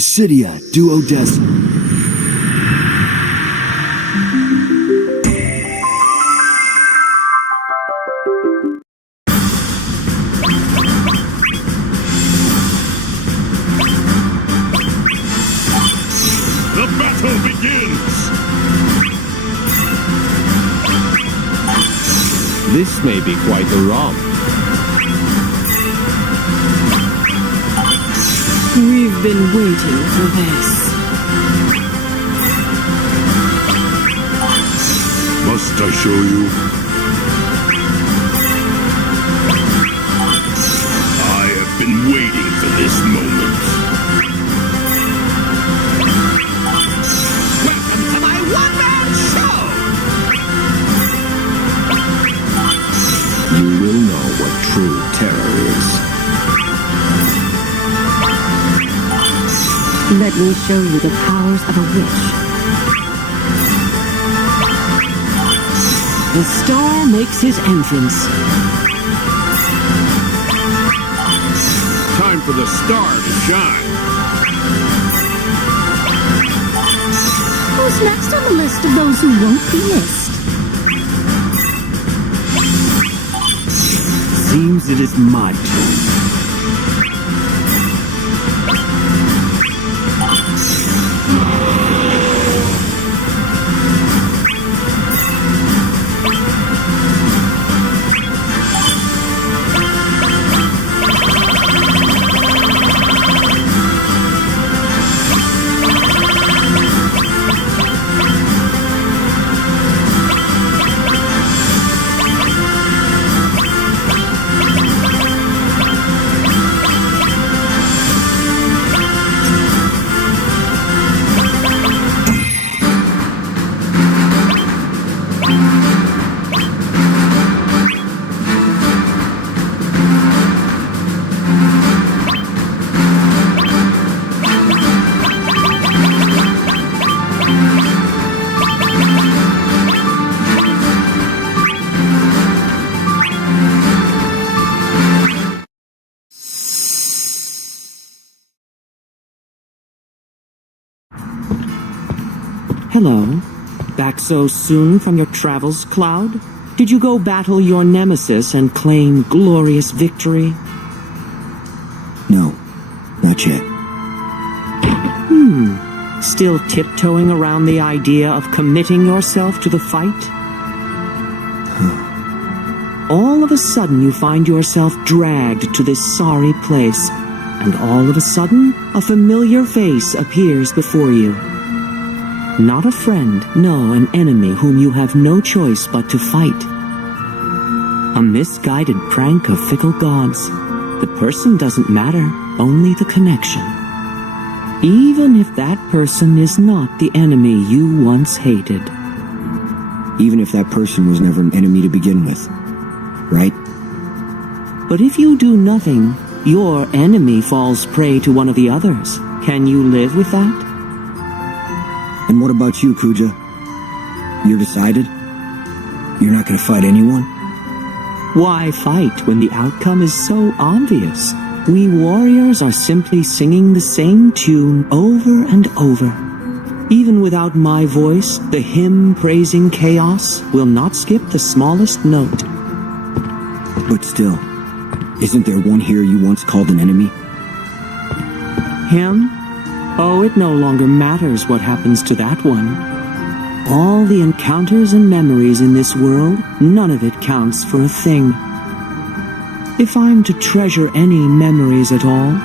Dissidia, duodecim. The battle begins! This may be quite the romp. We've been waiting for this. Must I show you? I have been waiting for this moment. Welcome to my one-man show! You will know what true terror is. Let me show you the powers of a witch. The star makes his entrance. Time for the star to shine. Who's next on the list of those who won't be missed? Seems it is my turn. Hello. Back so soon from your travels, Cloud? Did you go battle your nemesis and claim glorious victory? No, not yet. Still tiptoeing around the idea of committing yourself to the fight? All of a sudden you find yourself dragged to this sorry place, and all of a sudden a familiar face appears before you. Not a friend, no, an enemy whom you have no choice but to fight. A misguided prank of fickle gods. The person doesn't matter, only the connection. Even if that person is not the enemy you once hated. Even if that person was never an enemy to begin with. Right? But if you do nothing, your enemy falls prey to one of the others. Can you live with that? And what about you, Kuja? You're decided? You're not gonna fight anyone? Why fight when the outcome is so obvious? We warriors are simply singing the same tune over and over. Even without my voice, the hymn praising chaos will not skip the smallest note. But still, isn't there one here you once called an enemy? Him? Oh, it no longer matters what happens to that one. All the encounters and memories in this world, none of it counts for a thing. If I'm to treasure any memories at all,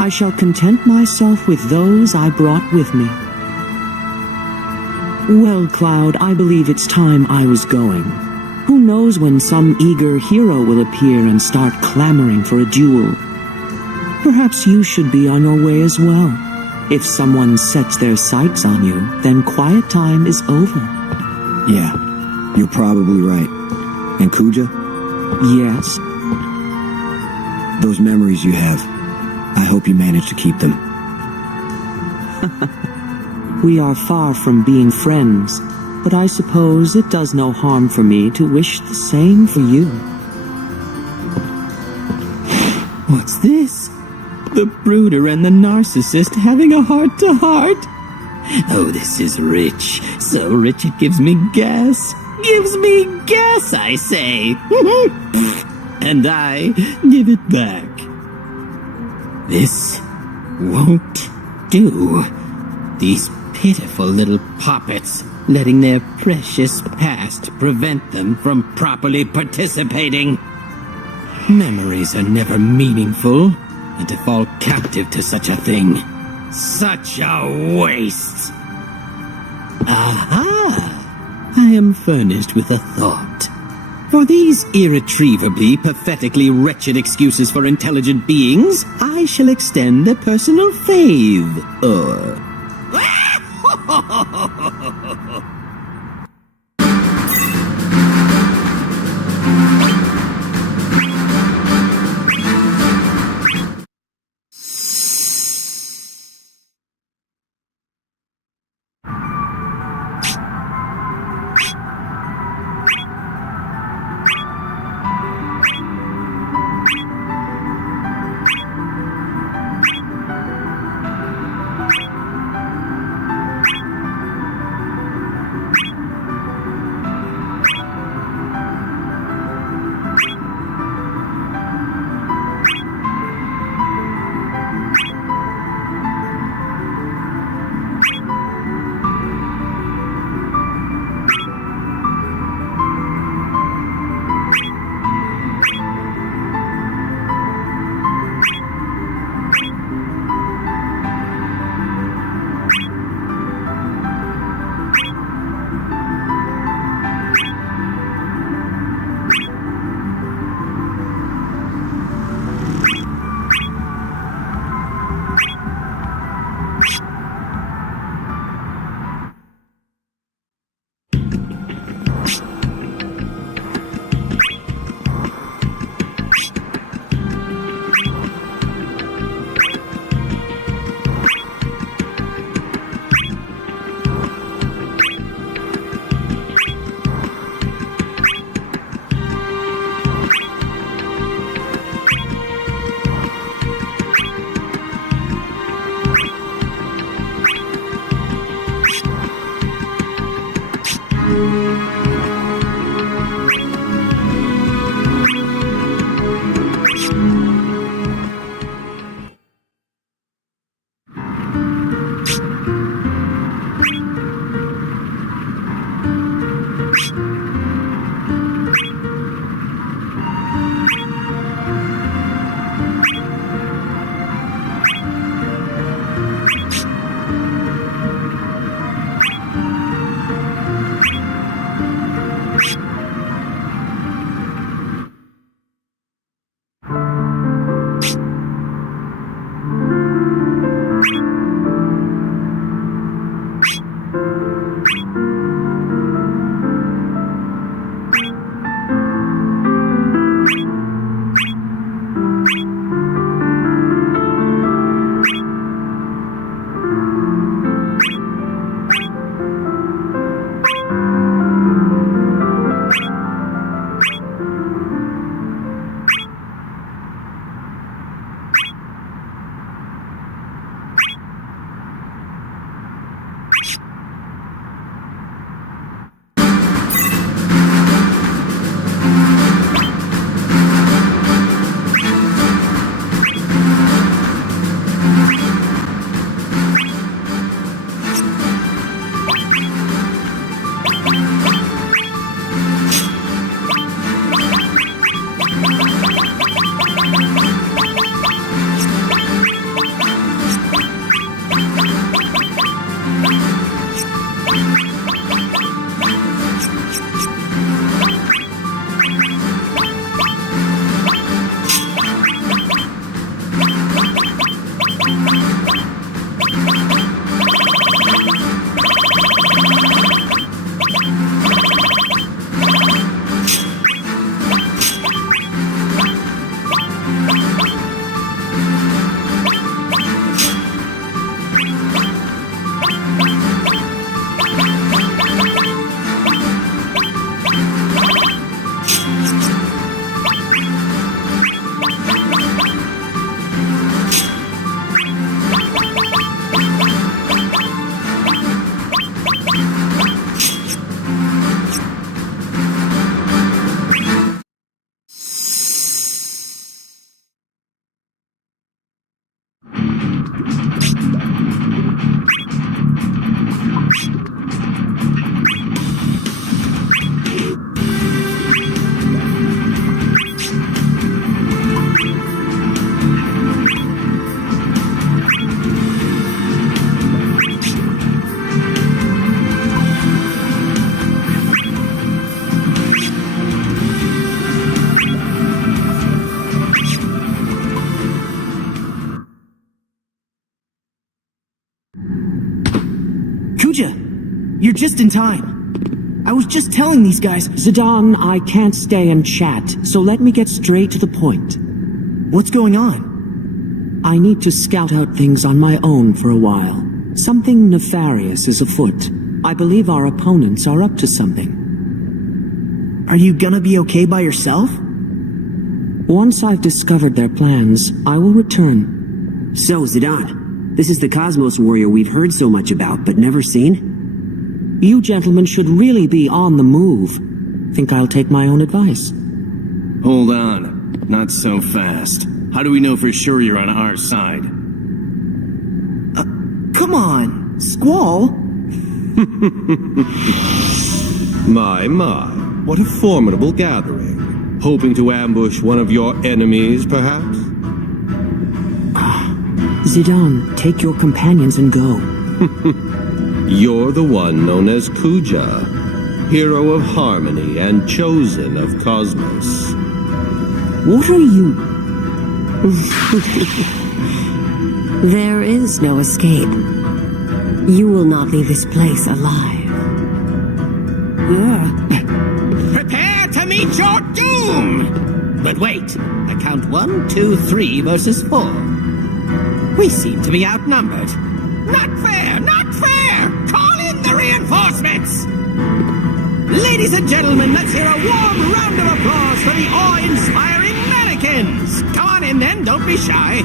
I shall content myself with those I brought with me. Well, Cloud, I believe it's time I was going. Who knows when some eager hero will appear and start clamoring for a duel? Perhaps you should be on your way as well. If someone sets their sights on you, then quiet time is over. Yeah, you're probably right. And Kuja? Yes? Those memories you have, I hope you manage to keep them. We are far from being friends, but I suppose it does no harm for me to wish the same for you. What's this? The brooder and the narcissist having a heart-to-heart. Oh, this is rich. So rich it gives me gas. Gives me gas, I say. And I give it back. This won't do. These pitiful little poppets, letting their precious past prevent them from properly participating. Memories are never meaningful, and to fall captive to such a thing, such a waste. Aha! I am furnished with a thought. For these irretrievably, pathetically wretched excuses for intelligent beings, I shall extend a personal favor. Kuja, you're just in time. I was just telling these guys... Zidane, I can't stay and chat, so let me get straight to the point. What's going on? I need to scout out things on my own for a while. Something nefarious is afoot. I believe our opponents are up to something. Are you gonna be okay by yourself? Once I've discovered their plans, I will return. So, Zidane, this is the Cosmos Warrior we've heard so much about, but never seen? You gentlemen should really be on the move. Think I'll take my own advice. Hold on. Not so fast. How do we know for sure you're on our side? Come on, Squall. My, what a formidable gathering. Hoping to ambush one of your enemies, perhaps? Zidane, take your companions and go. You're the one known as Kuja, hero of harmony and chosen of Cosmos. What are you... There is no escape. You will not leave this place alive. Prepare to meet your doom! But wait, I count 1, 2, 3 versus 4. We seem to be outnumbered. Not fair! Not fair! Call in the reinforcements! Ladies and gentlemen, let's hear a warm round of applause for the awe-inspiring mannequins! Come on in then, don't be shy.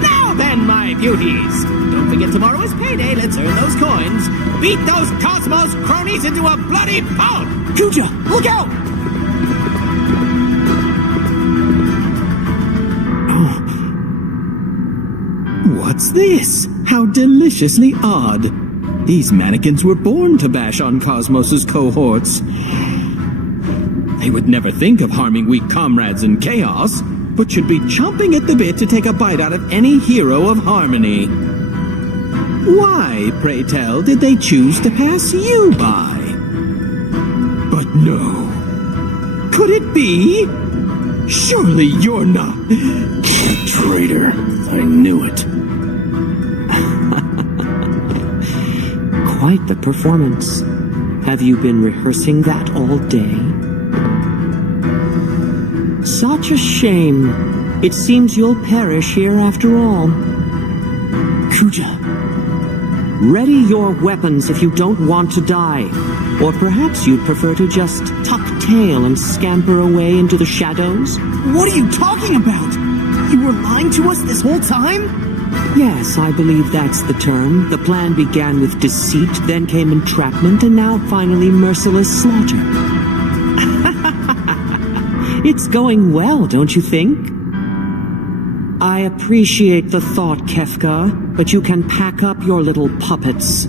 Now then, my beauties! Don't forget tomorrow is payday, let's earn those coins. Beat those Cosmos cronies into a bloody pulp! Kuja, look out! What's this? How deliciously odd. These mannequins were born to bash on Cosmos's cohorts. They would never think of harming weak comrades in chaos, but should be chomping at the bit to take a bite out of any hero of harmony. Why, pray tell, did they choose to pass you by? But no. Could it be? Surely you're not... Traitor. I knew it. Quite the performance. Have you been rehearsing that all day? Such a shame. It seems you'll perish here after all. Kuja. Ready your weapons if you don't want to die. Or perhaps you'd prefer to just tuck tail and scamper away into the shadows? What are you talking about? You were lying to us this whole time? Yes, I believe that's the term. The plan began with deceit, then came entrapment, and now finally merciless slaughter. It's going well, don't you think? I appreciate the thought, Kefka, but you can pack up your little puppets.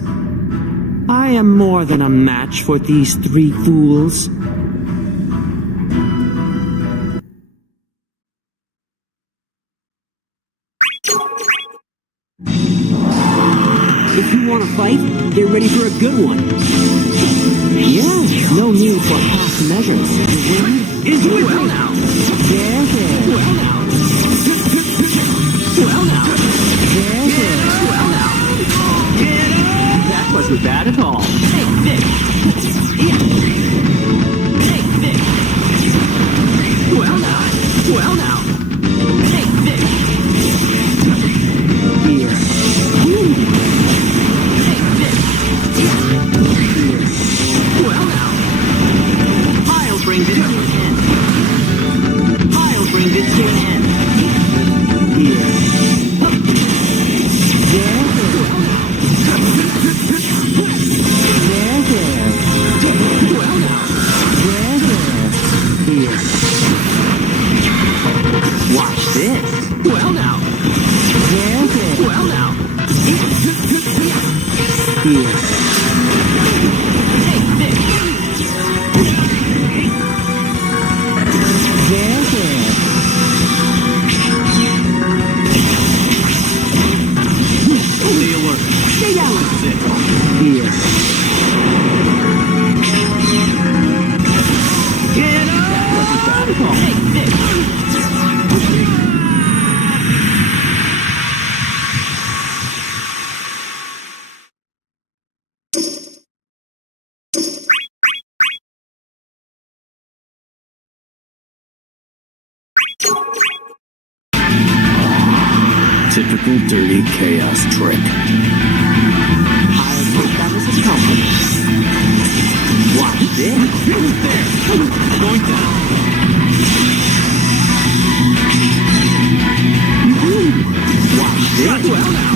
I am more than a match for these 3 fools. If you want to fight, get ready for a good one. Yeah, no need for half measures. The win is well now. There. Well now. Well now. There. Well now. That wasn't bad at all. Take this. Take this. Well now. Well now. Take this. Here. Well now, I'll bring this to an end. I'll bring this to an end. Here. There. Well now. Here. Watch this. Well now. There. Well now. Here. Take this. There. Stay alert. Stay down. Sit. Here. Get up! Take this! typical dirty chaos trick. I'll take that as a compliment. Watch this. Going down. Watch this. Well now.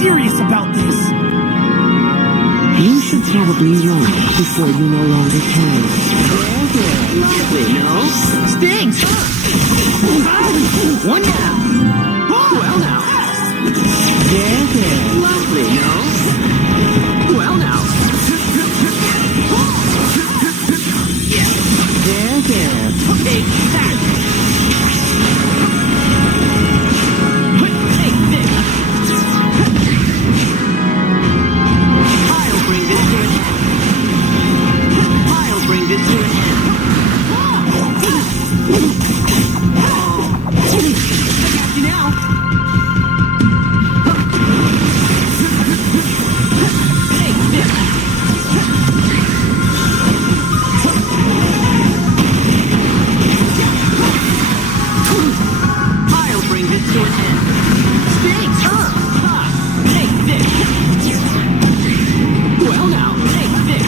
Serious about this. You should probably run before you no longer can. Lovely, no? Stings! One down. Well now. Lovely, no? Well now. Take that. Take this. I'll bring this to an end. I'll bring this to an end. I got you now. Take this. I'll bring this to an end. Stinks, huh? Take this. Well now, take this.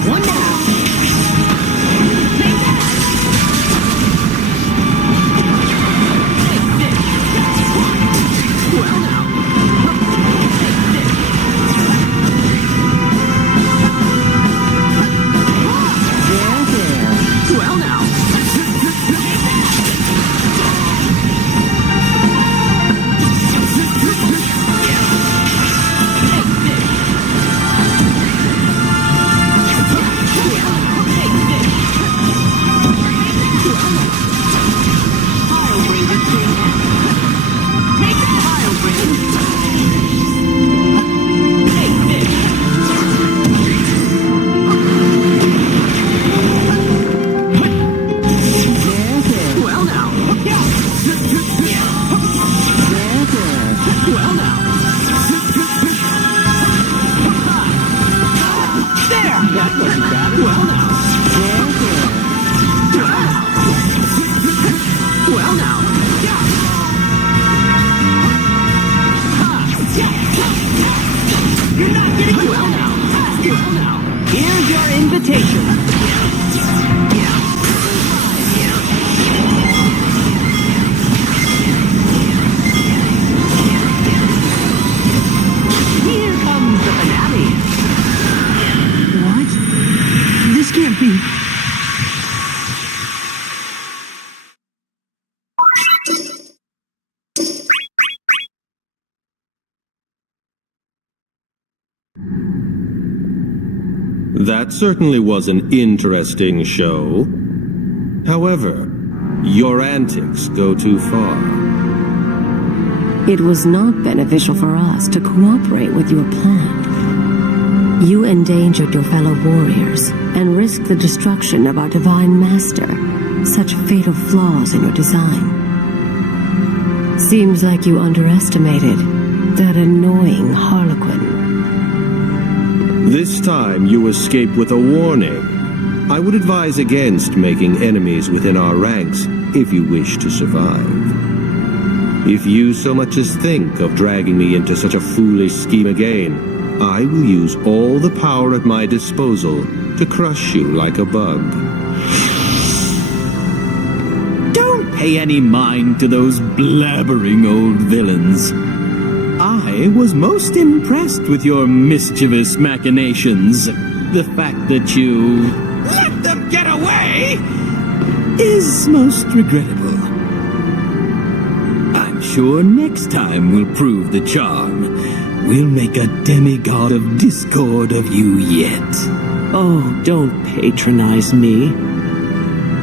One down. Take this. Well now. One down. Take that. Take this. Well now. Take this. Well now. Well now. Well now. There! That wasn't bad. Well now. Well now. You're not getting well now. Well now. Here's your invitation. Here comes the finale. What? This can't be. That certainly was an interesting show. However, your antics go too far. It was not beneficial for us to cooperate with your plan. You endangered your fellow warriors and risked the destruction of our divine master. Such fatal flaws in your design. Seems like you underestimated that annoying Harlequin. This time you escape with a warning. I would advise against making enemies within our ranks if you wish to survive. If you so much as think of dragging me into such a foolish scheme again, I will use all the power at my disposal to crush you like a bug. pay any mind to those blabbering old villains. I was most impressed with your mischievous machinations. The fact that you let them get away is most regrettable. I'm sure next time we'll prove the charm. We'll make a demigod of discord of you yet. Oh, don't patronize me.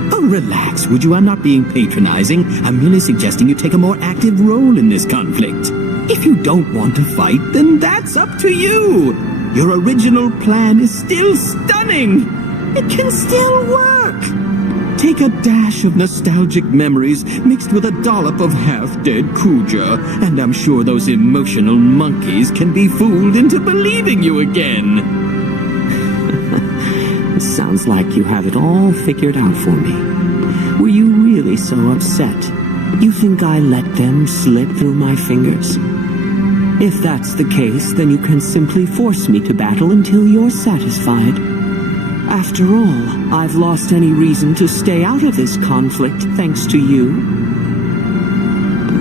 Oh, relax, would you? I'm not being patronizing. I'm merely suggesting you take a more active role in this conflict. If you don't want to fight, then that's up to you. Your original plan is still stunning. It can still work. Take a dash of nostalgic memories mixed with a dollop of half-dead Kuja, and I'm sure those emotional monkeys can be fooled into believing you again. Sounds like you have it all figured out for me. Were you really so upset? You think I let them slip through my fingers? If that's the case, then you can simply force me to battle until you're satisfied. After all, I've lost any reason to stay out of this conflict thanks to you.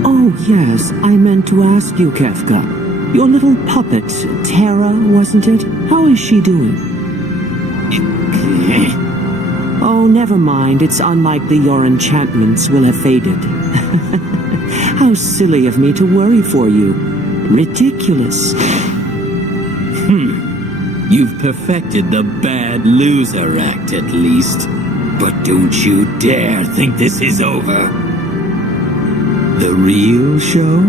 Oh, yes, I meant to ask you, Kefka. Your little puppet, Tara, wasn't it? How is she doing? Oh, never mind. It's unlikely your enchantments will have faded. How silly of me to worry for you. Ridiculous. You've perfected the bad loser act, at least. But don't you dare think this is over. The real show?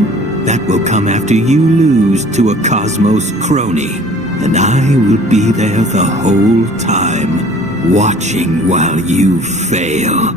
That will come after you lose to a Cosmos crony. And I will be there the whole time, watching while you fail.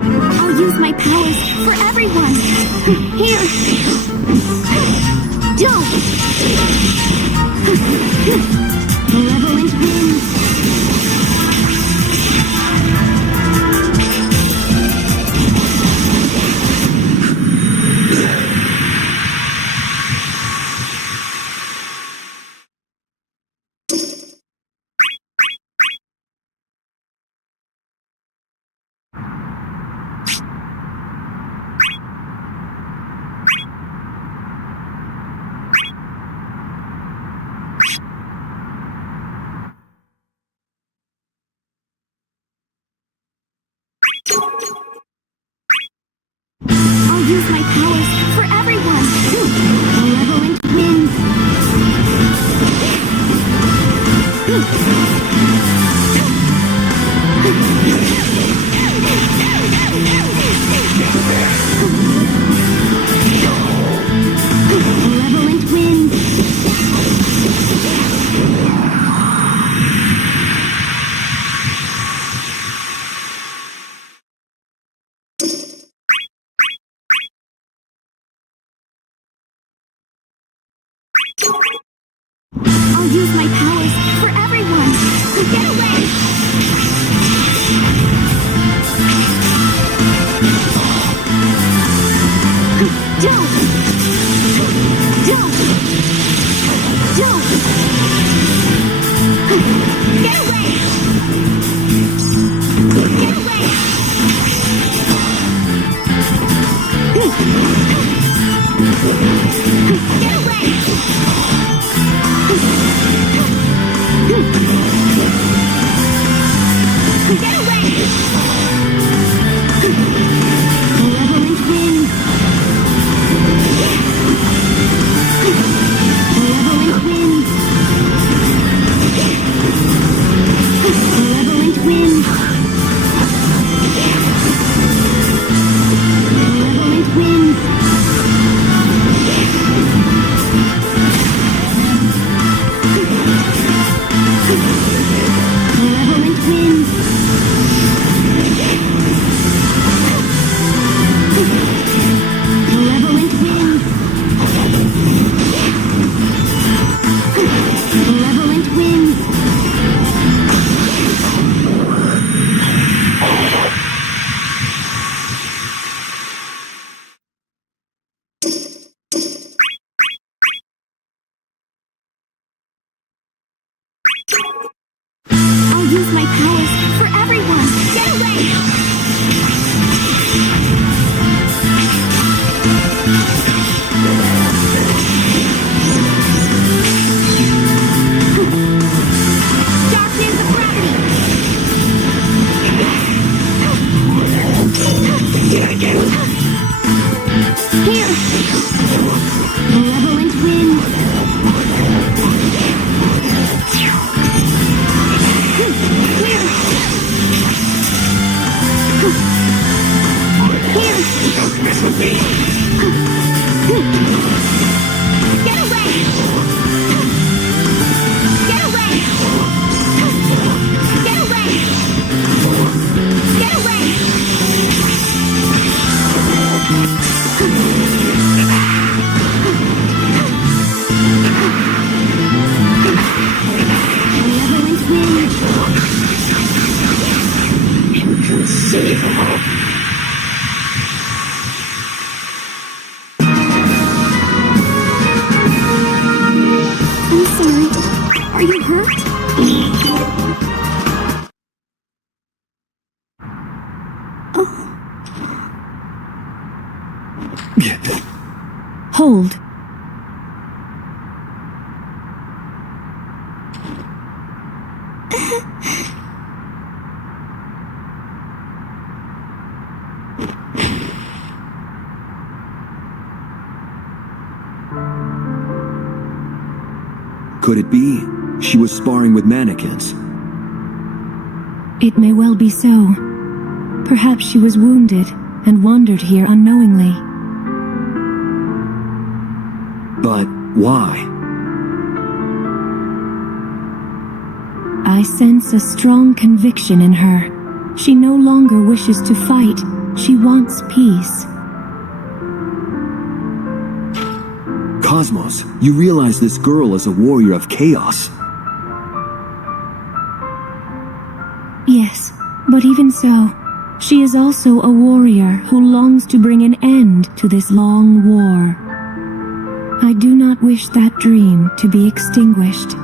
I'll use my powers for everyone. Here. Don't. Malevolent wind. I'll use my powers for everyone. Malevolent wind. Malevolent wind. Get away! Get away! Get away! Get away! Malevolent wind! Malevolent wind! Malevolent wind! Malevolent wind! Malevolent wind! Malevolent wind! Malevolent wind! I'll use my powers for everyone! Get away! Darkness of gravity! Here! Malevolent wind! Here! Don't mess with me! Get away! Get away! Get away! Get away! Malevolent wind! You can save them. I'm sorry. Are you hurt? Hold. Could it be she was sparring with mannequins? It may well be so. Perhaps she was wounded and wandered here unknowingly. But why? I sense a strong conviction in her. She no longer wishes to fight. She wants peace. Cosmos, you realize this girl is a warrior of chaos. Yes, but even so, she is also a warrior who longs to bring an end to this long war. I do not wish that dream to be extinguished.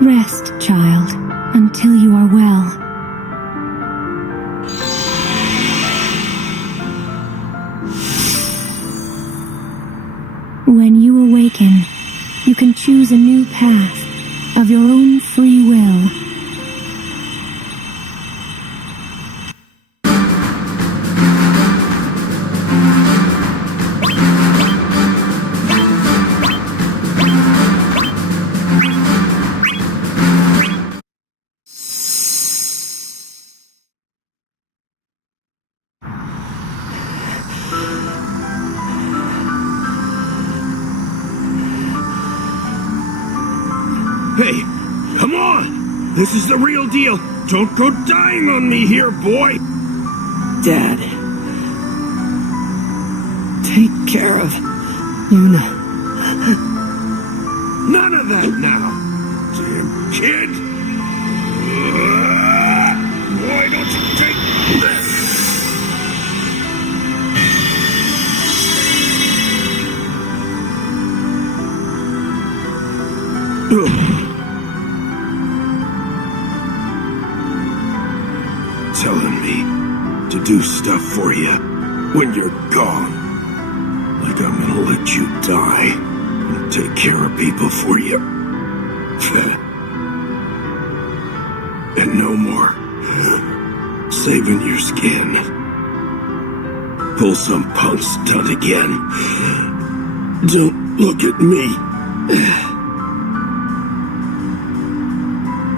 Rest, child, until you are well. When you awaken, you can choose a new path of your own free will. Hey, come on! This is the real deal! Don't go dying on me here, boy! Dad. Take care of Yuna. None of that now! Damn kid! Why don't you take this? Telling me to do stuff for you when you're gone. Like I'm gonna let you die and take care of people for you. And no more saving your skin. Pull some punk's stunt again. Don't look at me.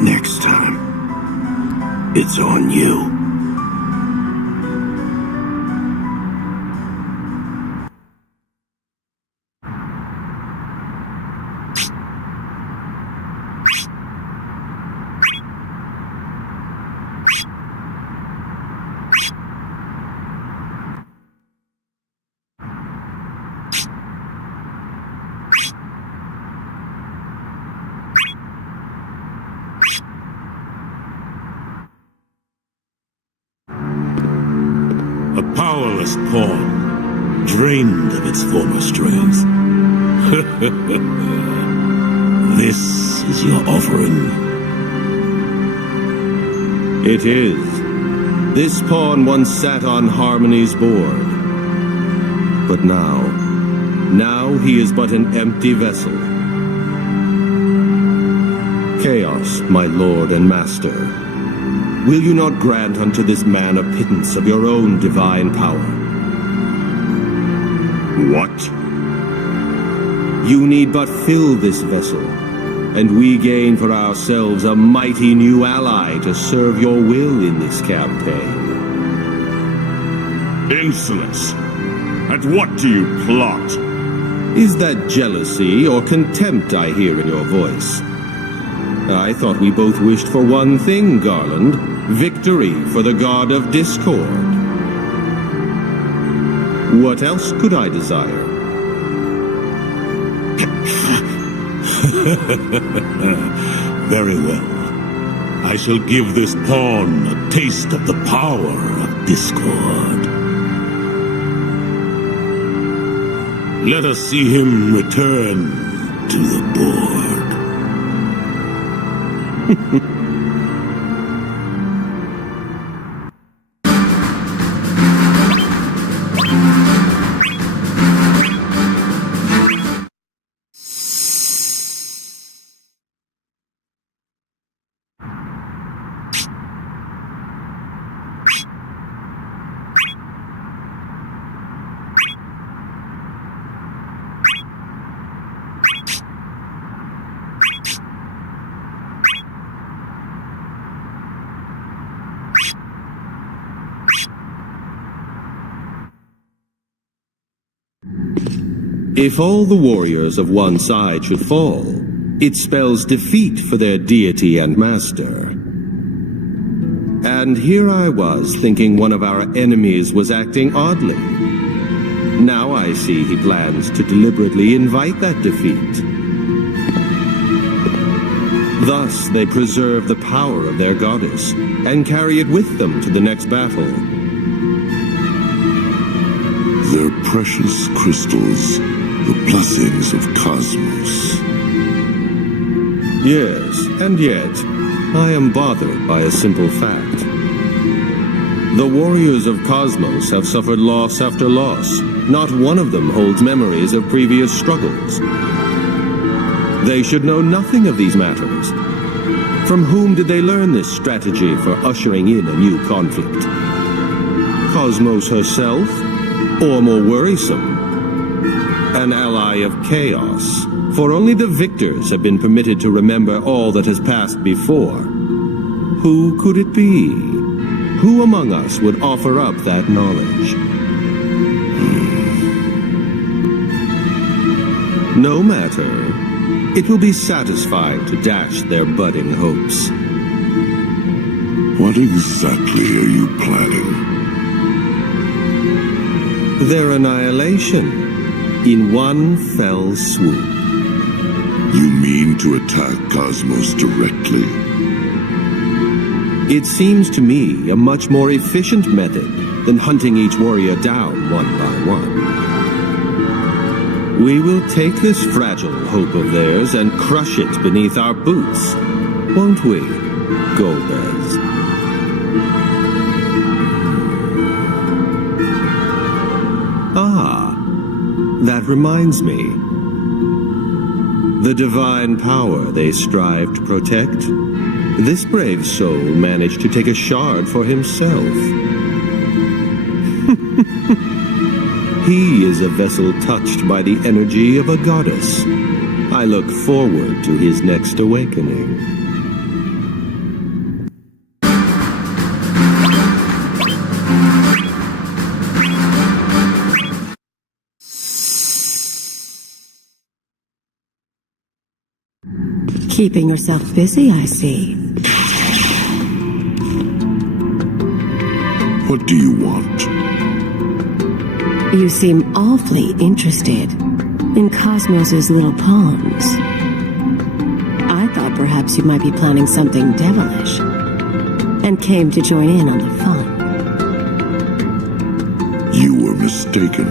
Next time, it's on you. A powerless pawn, drained of its former strength. This is your offering. It is. This pawn once sat on Harmony's board. But now he is but an empty vessel. Chaos, my lord and master, will you not grant unto this man a pittance of your own divine power? What? You need but fill this vessel, and we gain for ourselves a mighty new ally to serve your will in this campaign. Insolence! At what do you plot? Is that jealousy or contempt I hear in your voice? I thought we both wished for one thing, Garland. Victory for the God of Discord. What else could I desire? Very well. I shall give this pawn a taste of the power of Discord. Let us see him return to the board. If all the warriors of one side should fall, it spells defeat for their deity and master. And here I was thinking one of our enemies was acting oddly. Now I see he plans to deliberately invite that defeat. Thus they preserve the power of their goddess and carry it with them to the next battle. Their precious crystals, the blessings of Cosmos. Yes, and yet, I am bothered by a simple fact. The warriors of Cosmos have suffered loss after loss. Not one of them holds memories of previous struggles. They should know nothing of these matters. From whom did they learn this strategy for ushering in a new conflict? Cosmos herself? Or more worrisome, an ally of chaos, for only the victors have been permitted to remember all that has passed before. Who could it be? Who among us would offer up that knowledge? No matter. It will be satisfied to dash their budding hopes. What exactly are you planning? Their annihilation, in one fell swoop. You mean to attack Cosmos directly? It seems to me a much more efficient method than hunting each warrior down one by one. We will take this fragile hope of theirs and crush it beneath our boots, won't we, Golbez? Ah, that reminds me. The divine power they strive to protect. This brave soul managed to take a shard for himself. He is a vessel touched by the energy of a goddess. I look forward to his next awakening. Keeping yourself busy, I see. What do you want? You seem awfully interested in Cosmos's little pawns. I thought perhaps you might be planning something devilish and came to join in on the fun. You were mistaken.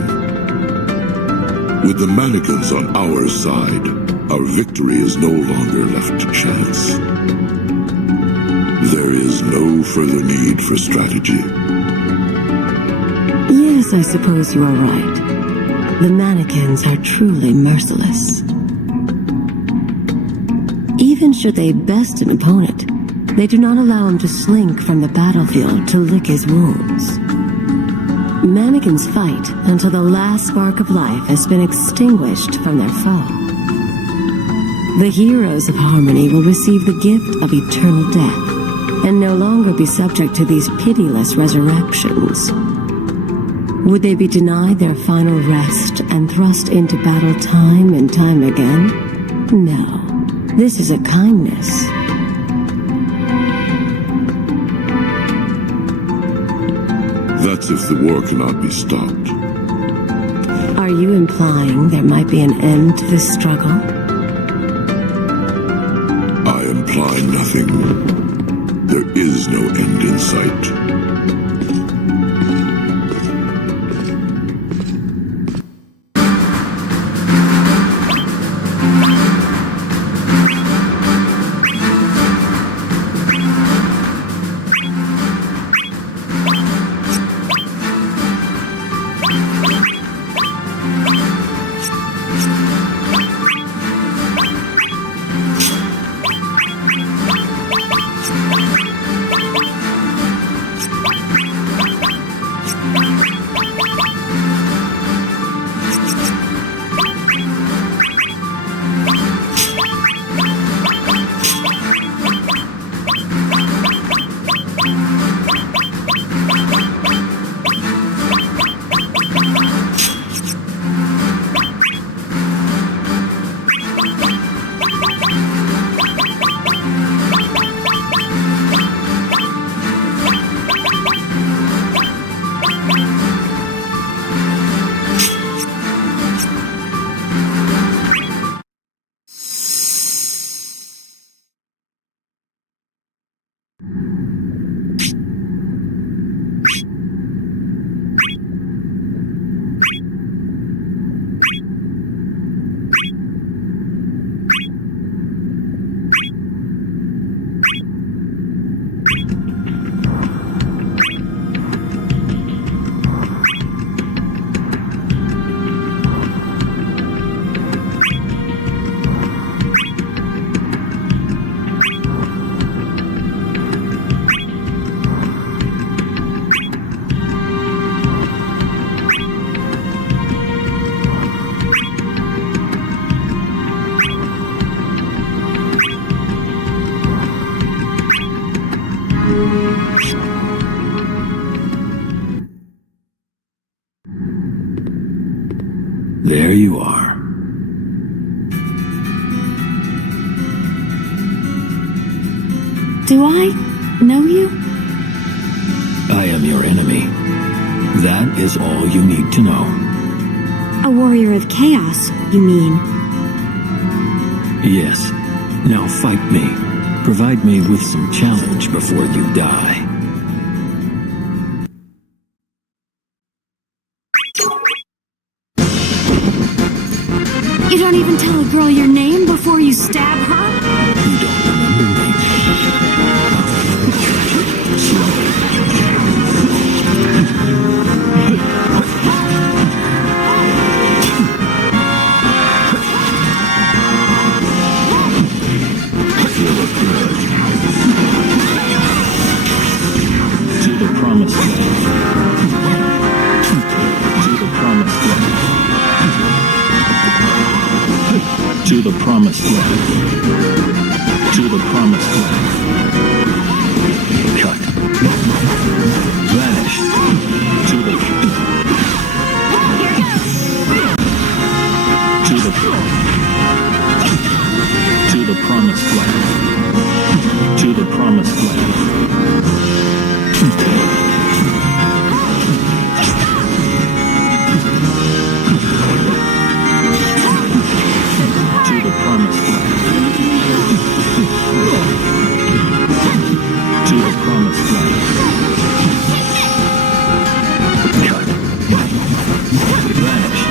With the mannequins on our side, our victory is no longer left to chance. There is no further need for strategy. Yes, I suppose you are right. The mannequins are truly merciless. Even should they best an opponent, they do not allow him to slink from the battlefield to lick his wounds. Mannequins fight until the last spark of life has been extinguished from their foe. The heroes of Harmony will receive the gift of eternal death and no longer be subject to these pitiless resurrections. Would they be denied their final rest and thrust into battle time and time again? No. This is a kindness. That's if the war cannot be stopped. Are you implying there might be an end to this struggle? I imply nothing. There is no end in sight. There you are. Do I know you? I am your enemy. That is all you need to know. A warrior of chaos, you mean? Yes. Now fight me. Provide me with some challenge before you die. don't even tell a girl your name before you stab her? You don't remember me. To the promised land. To the promised land. To the promised land. To the promised land. Cut. Vanish. To the promised land. To the promised land. To the promised land. To the promised land. Cut. Vanish.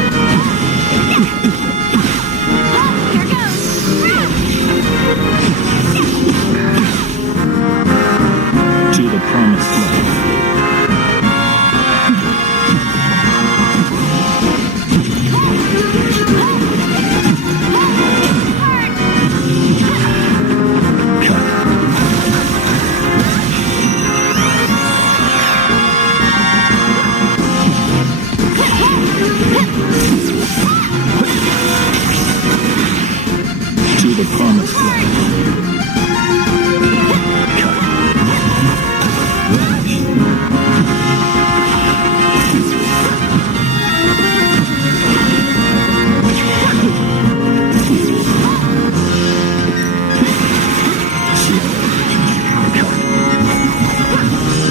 To the promised land. To the promised land. Cut.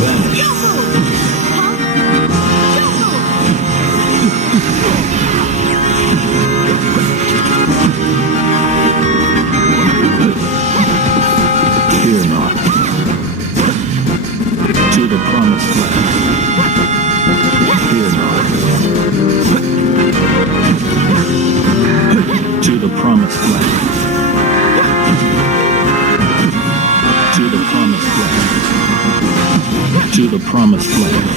Vanish. Fear not. To the promised land. Fear not. To the promised land. To the promised land. To the promised land.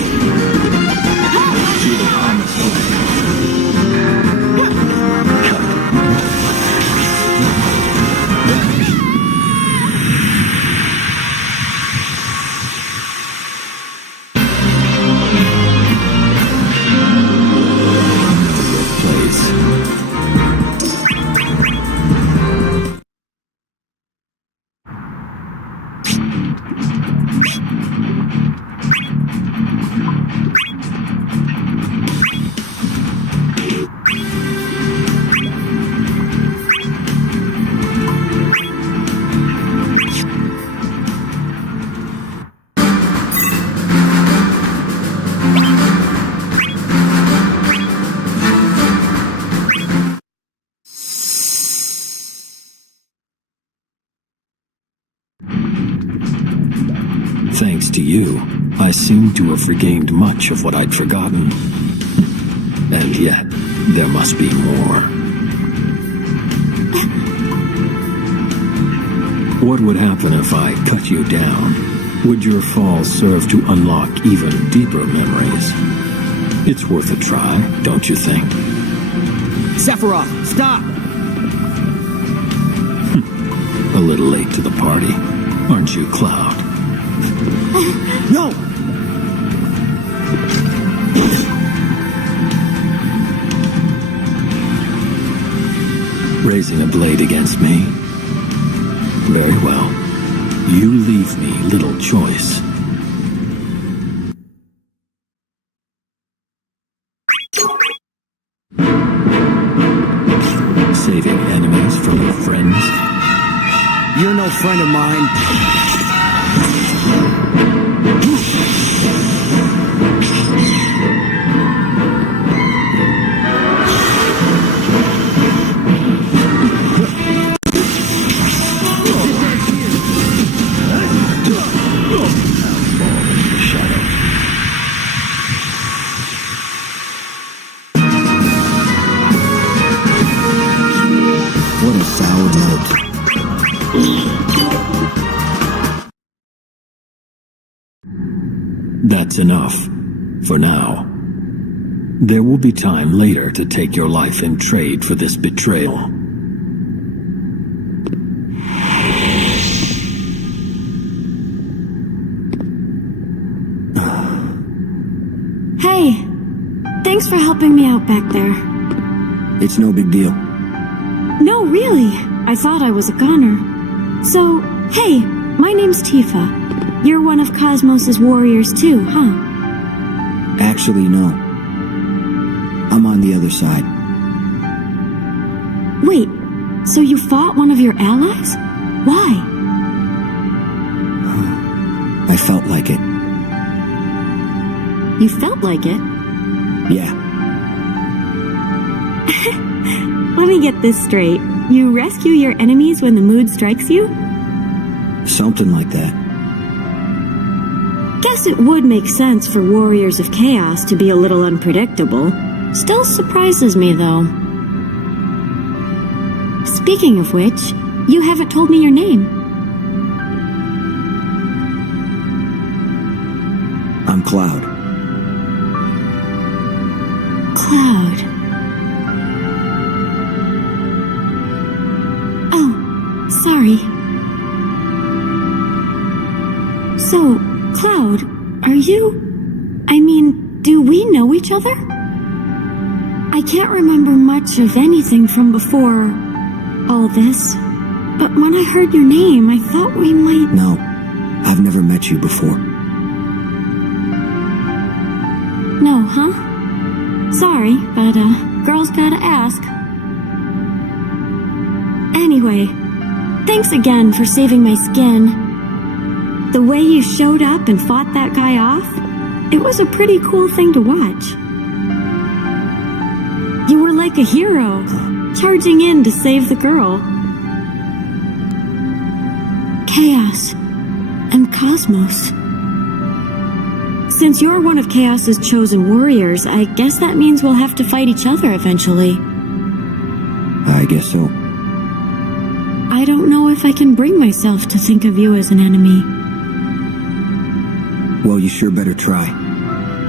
To the promised land. Cut. Vanish. Place. Thanks to you, I seem to have regained much of what I'd forgotten. And yet, there must be more. What would happen if I cut you down? Would your fall serve to unlock even deeper memories? It's worth a try, don't you think? Sephiroth, stop! A little late to the party, aren't you, Cloud? No! Raising a blade against me? Very well. You leave me little choice. Saving enemies from their friends? You're no friend of mine. sour note. That's enough. For now. There will be time later to take your life in trade for this betrayal. Hey, thanks for helping me out back there. It's no big deal. No, really. I thought I was a goner. So, hey, my name's Tifa. You're one of Cosmos's warriors too, huh? Actually, no. I'm on the other side. Wait, so you fought one of your allies? Why? I felt like it. You felt like it? Yeah. Let me get this straight. You rescue your enemies when the mood strikes you? Something like that. Guess it would make sense for warriors of chaos to be a little unpredictable. Still surprises me, though. Speaking of which, you haven't told me your name. I'm Cloud. Cloud. Oh, sorry. So, Cloud, are you... I mean, do we know each other? I can't remember much of anything from before all this, but when I heard your name, I thought we might... No, I've never met you before. No, huh? Sorry, but, girls gotta ask. Anyway, thanks again for saving my skin. The way you showed up and fought that guy off, it was a pretty cool thing to watch. You were like a hero, charging in to save the girl. Chaos and Cosmos. Since you're one of Chaos's chosen warriors, I guess that means we'll have to fight each other eventually. I guess so. I don't know if I can bring myself to think of you as an enemy. Well, you sure better try.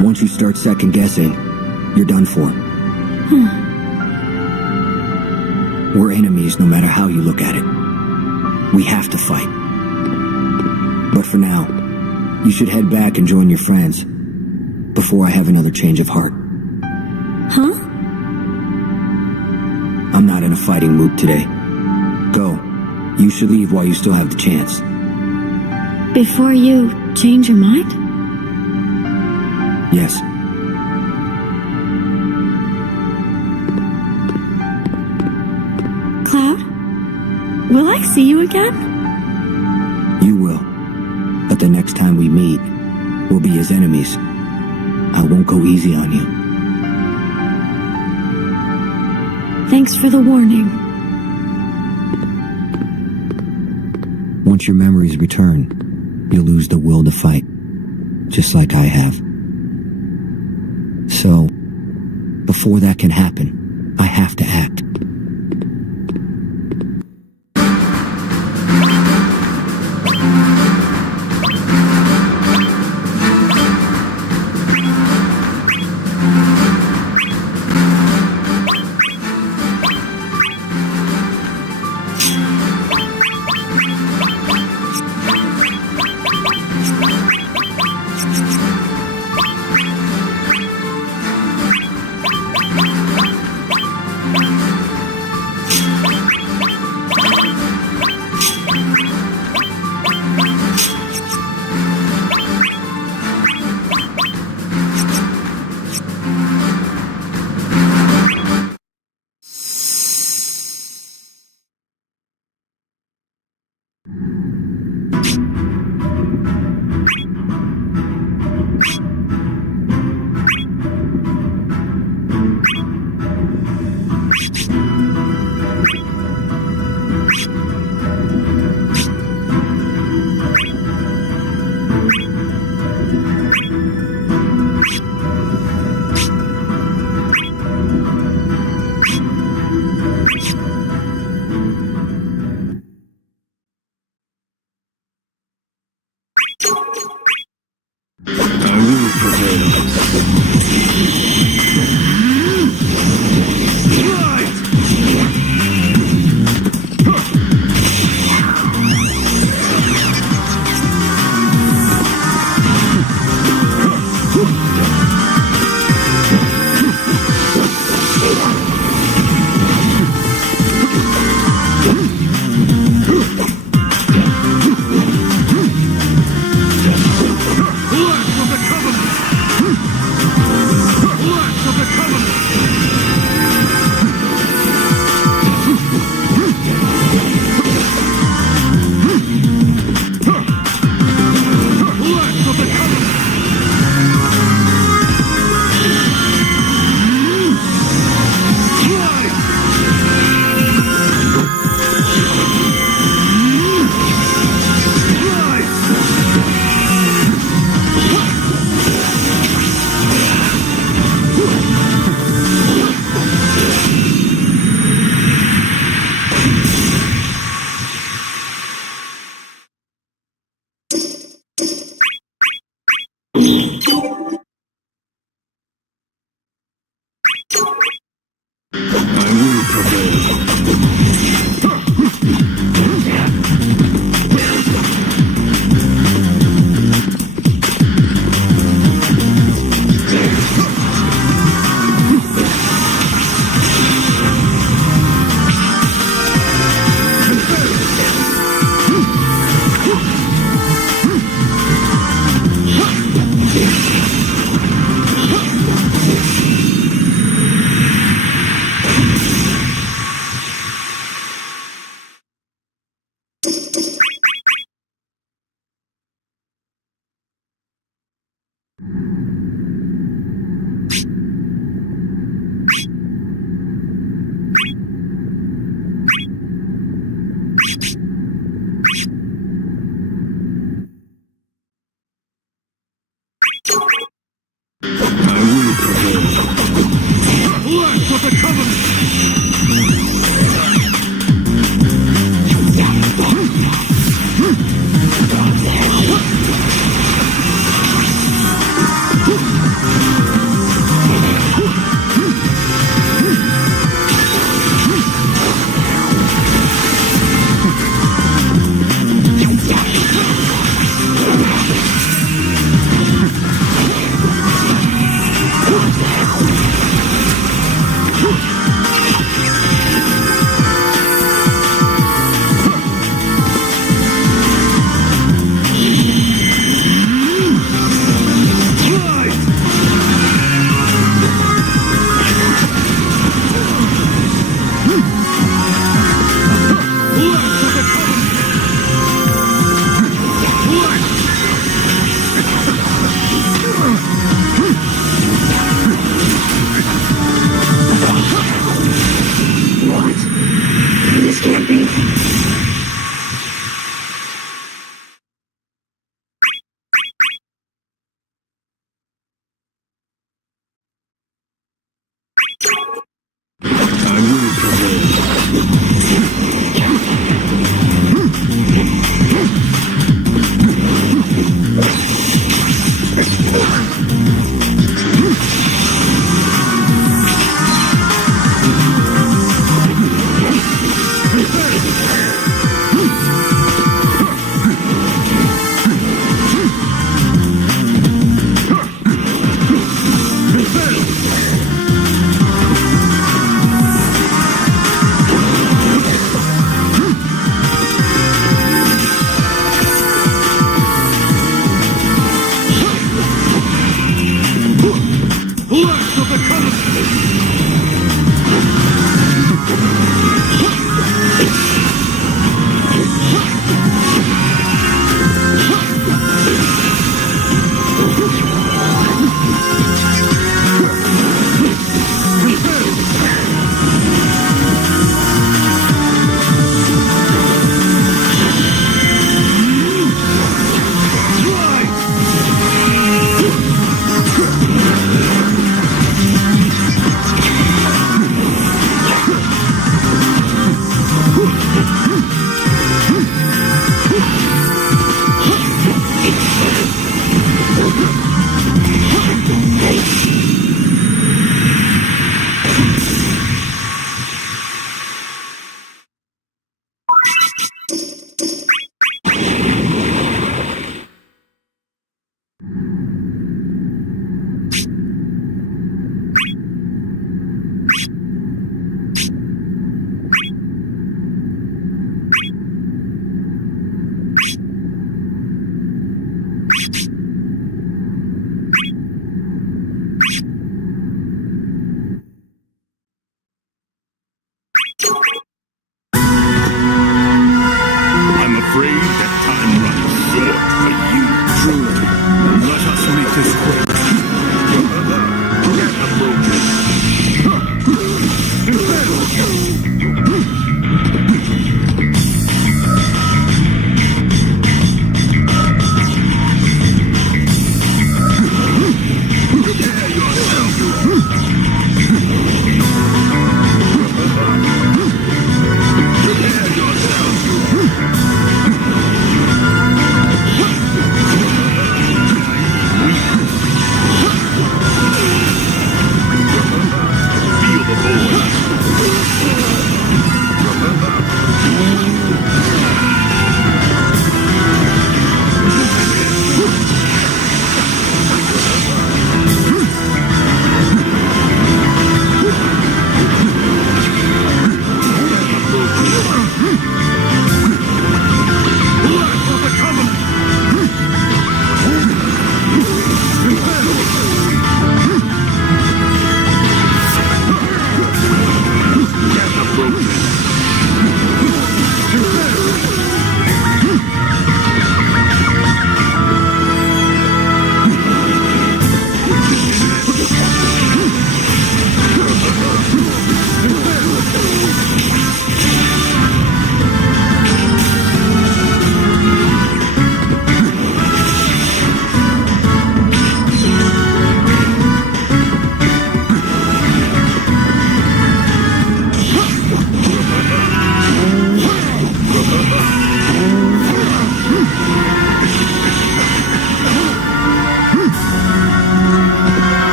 Once you start second-guessing, you're done for. We're enemies no matter how you look at it. We have to fight. But for now, you should head back and join your friends before I have another change of heart. Huh? I'm not in a fighting mood today. Go. You should leave while you still have the chance. Before you change your mind? Yes. Cloud? Will I see you again? You will. But the next time we meet, we'll be as enemies. I won't go easy on you. Thanks for the warning. Once your memories return, you'll lose the will to fight, just like I have. So, before that can happen, I have to act.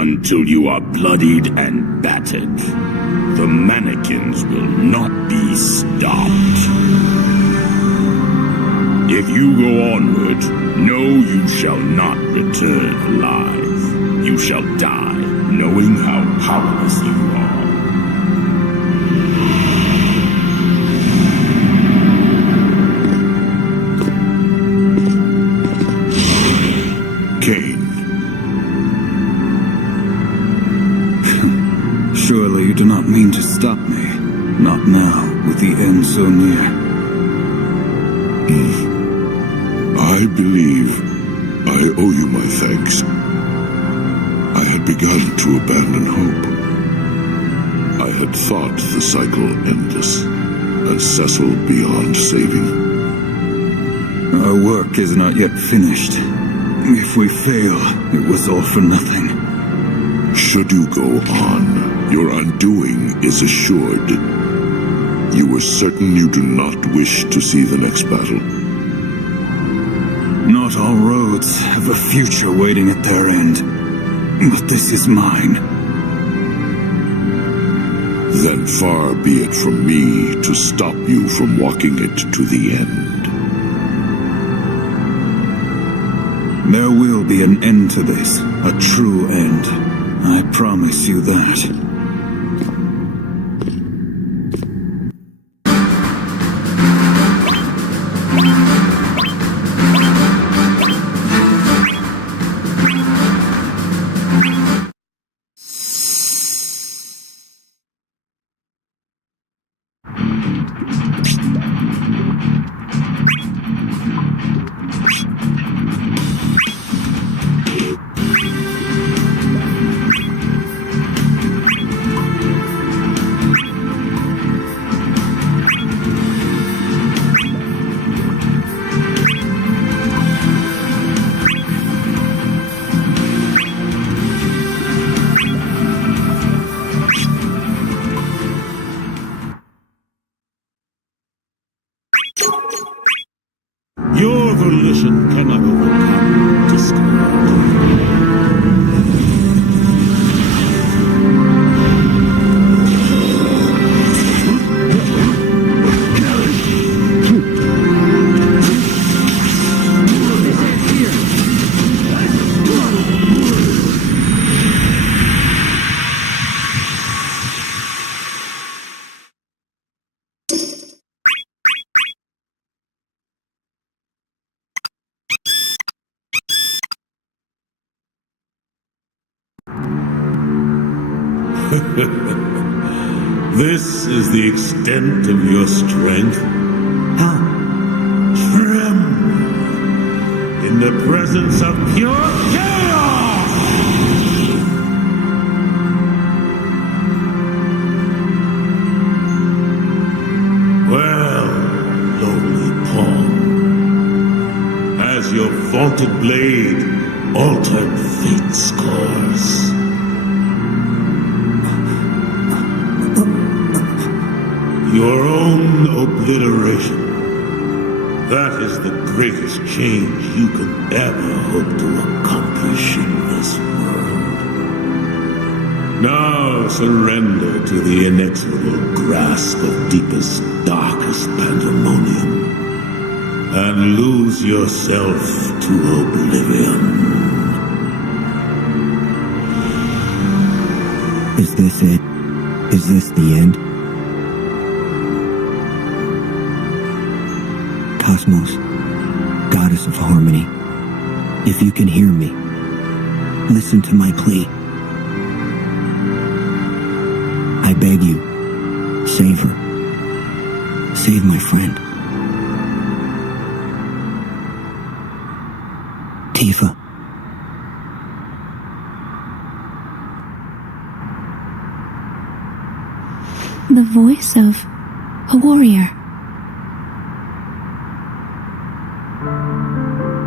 until you are bloodied and battered. The mannequins will not be stopped. If you go onward, know you shall not return alive. You shall die knowing how powerless you are. Cain. Surely you do not mean to stop me. Not now, with the end so near. I believe I owe you my thanks. I had begun to abandon hope. I had thought the cycle endless, and Cecil beyond saving. Our work is not yet finished. If we fail, it was all for nothing. Should you go on, your undoing is assured. You were certain you do not wish to see the next battle. Not all roads have a future waiting at their end. But this is mine. Then far be it from me to stop you from walking it to the end. There will be an end to this. A true end. I promise you that. Your volition cannot overcome discord. This is the extent of your strength. How? Tremble in the presence of pure chaos! Well, lowly pawn, has your vaunted blade altered fate's course? Your own obliteration. That is the greatest change you can ever hope to accomplish in this world. Now surrender to the inexorable grasp of deepest, darkest pandemonium, and lose yourself to oblivion. Is this it? Is this the end? Cosmos, goddess of harmony, if you can hear me, listen to my plea. I beg you, save her. Save my friend. Tifa. The voice of a warrior.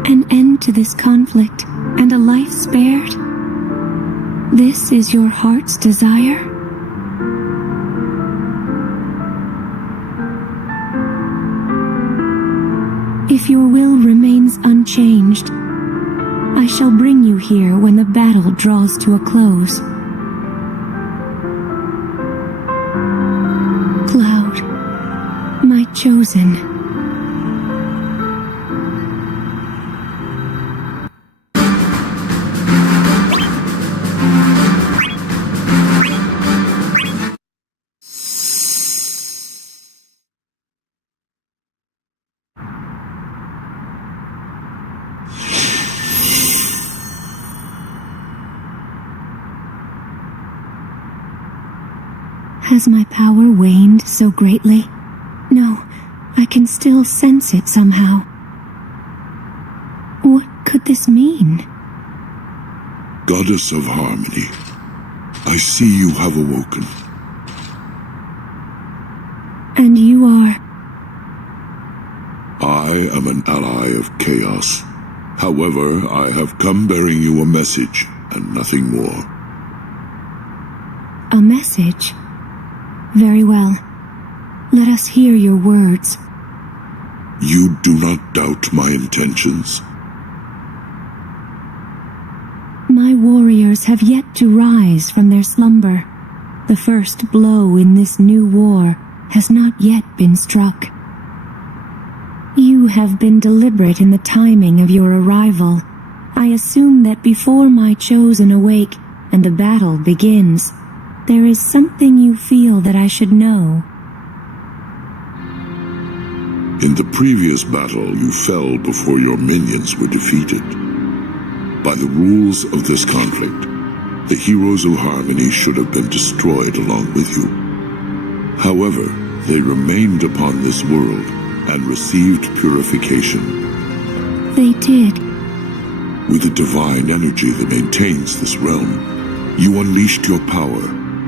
An end to this conflict and a life spared. This is your heart's desire? If your will remains unchanged, I shall bring you here when the battle draws to a close. Cloud, my chosen. Has my power waned so greatly? No, I can still sense it somehow. What could this mean? Goddess of Harmony, I see you have awoken. And you are... I am an ally of Chaos. However, I have come bearing you a message, and nothing more. A message? Very well. Let us hear your words. You do not doubt my intentions? My warriors have yet to rise from their slumber. The first blow in this new war has not yet been struck. You have been deliberate in the timing of your arrival. I assume that before my chosen awake and the battle begins, there is something you feel that I should know. In the previous battle, you fell before your minions were defeated. By the rules of this conflict, the heroes of Harmony should have been destroyed along with you. However, they remained upon this world and received purification. They did. With the divine energy that maintains this realm, you unleashed your power.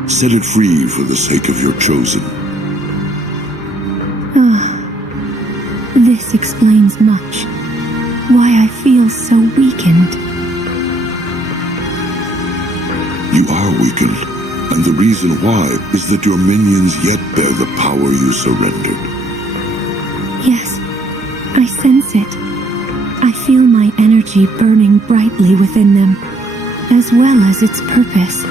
Set it free for the sake of your chosen. This explains much. Why I feel so weakened. You are weakened, and the reason why is that your minions yet bear the power you surrendered. Yes, I sense it. I feel my energy burning brightly within them, as well as its purpose.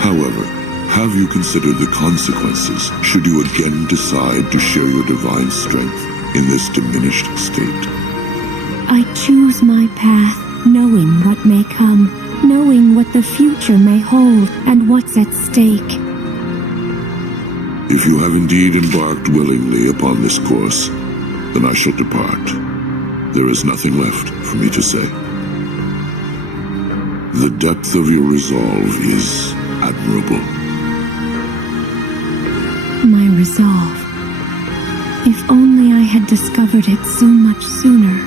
However, have you considered the consequences should you again decide to share your divine strength in this diminished state? I choose my path, knowing what may come, knowing what the future may hold, and what's at stake. If you have indeed embarked willingly upon this course, then I shall depart. There is nothing left for me to say. The depth of your resolve is admirable. My resolve. If only I had discovered it so much sooner.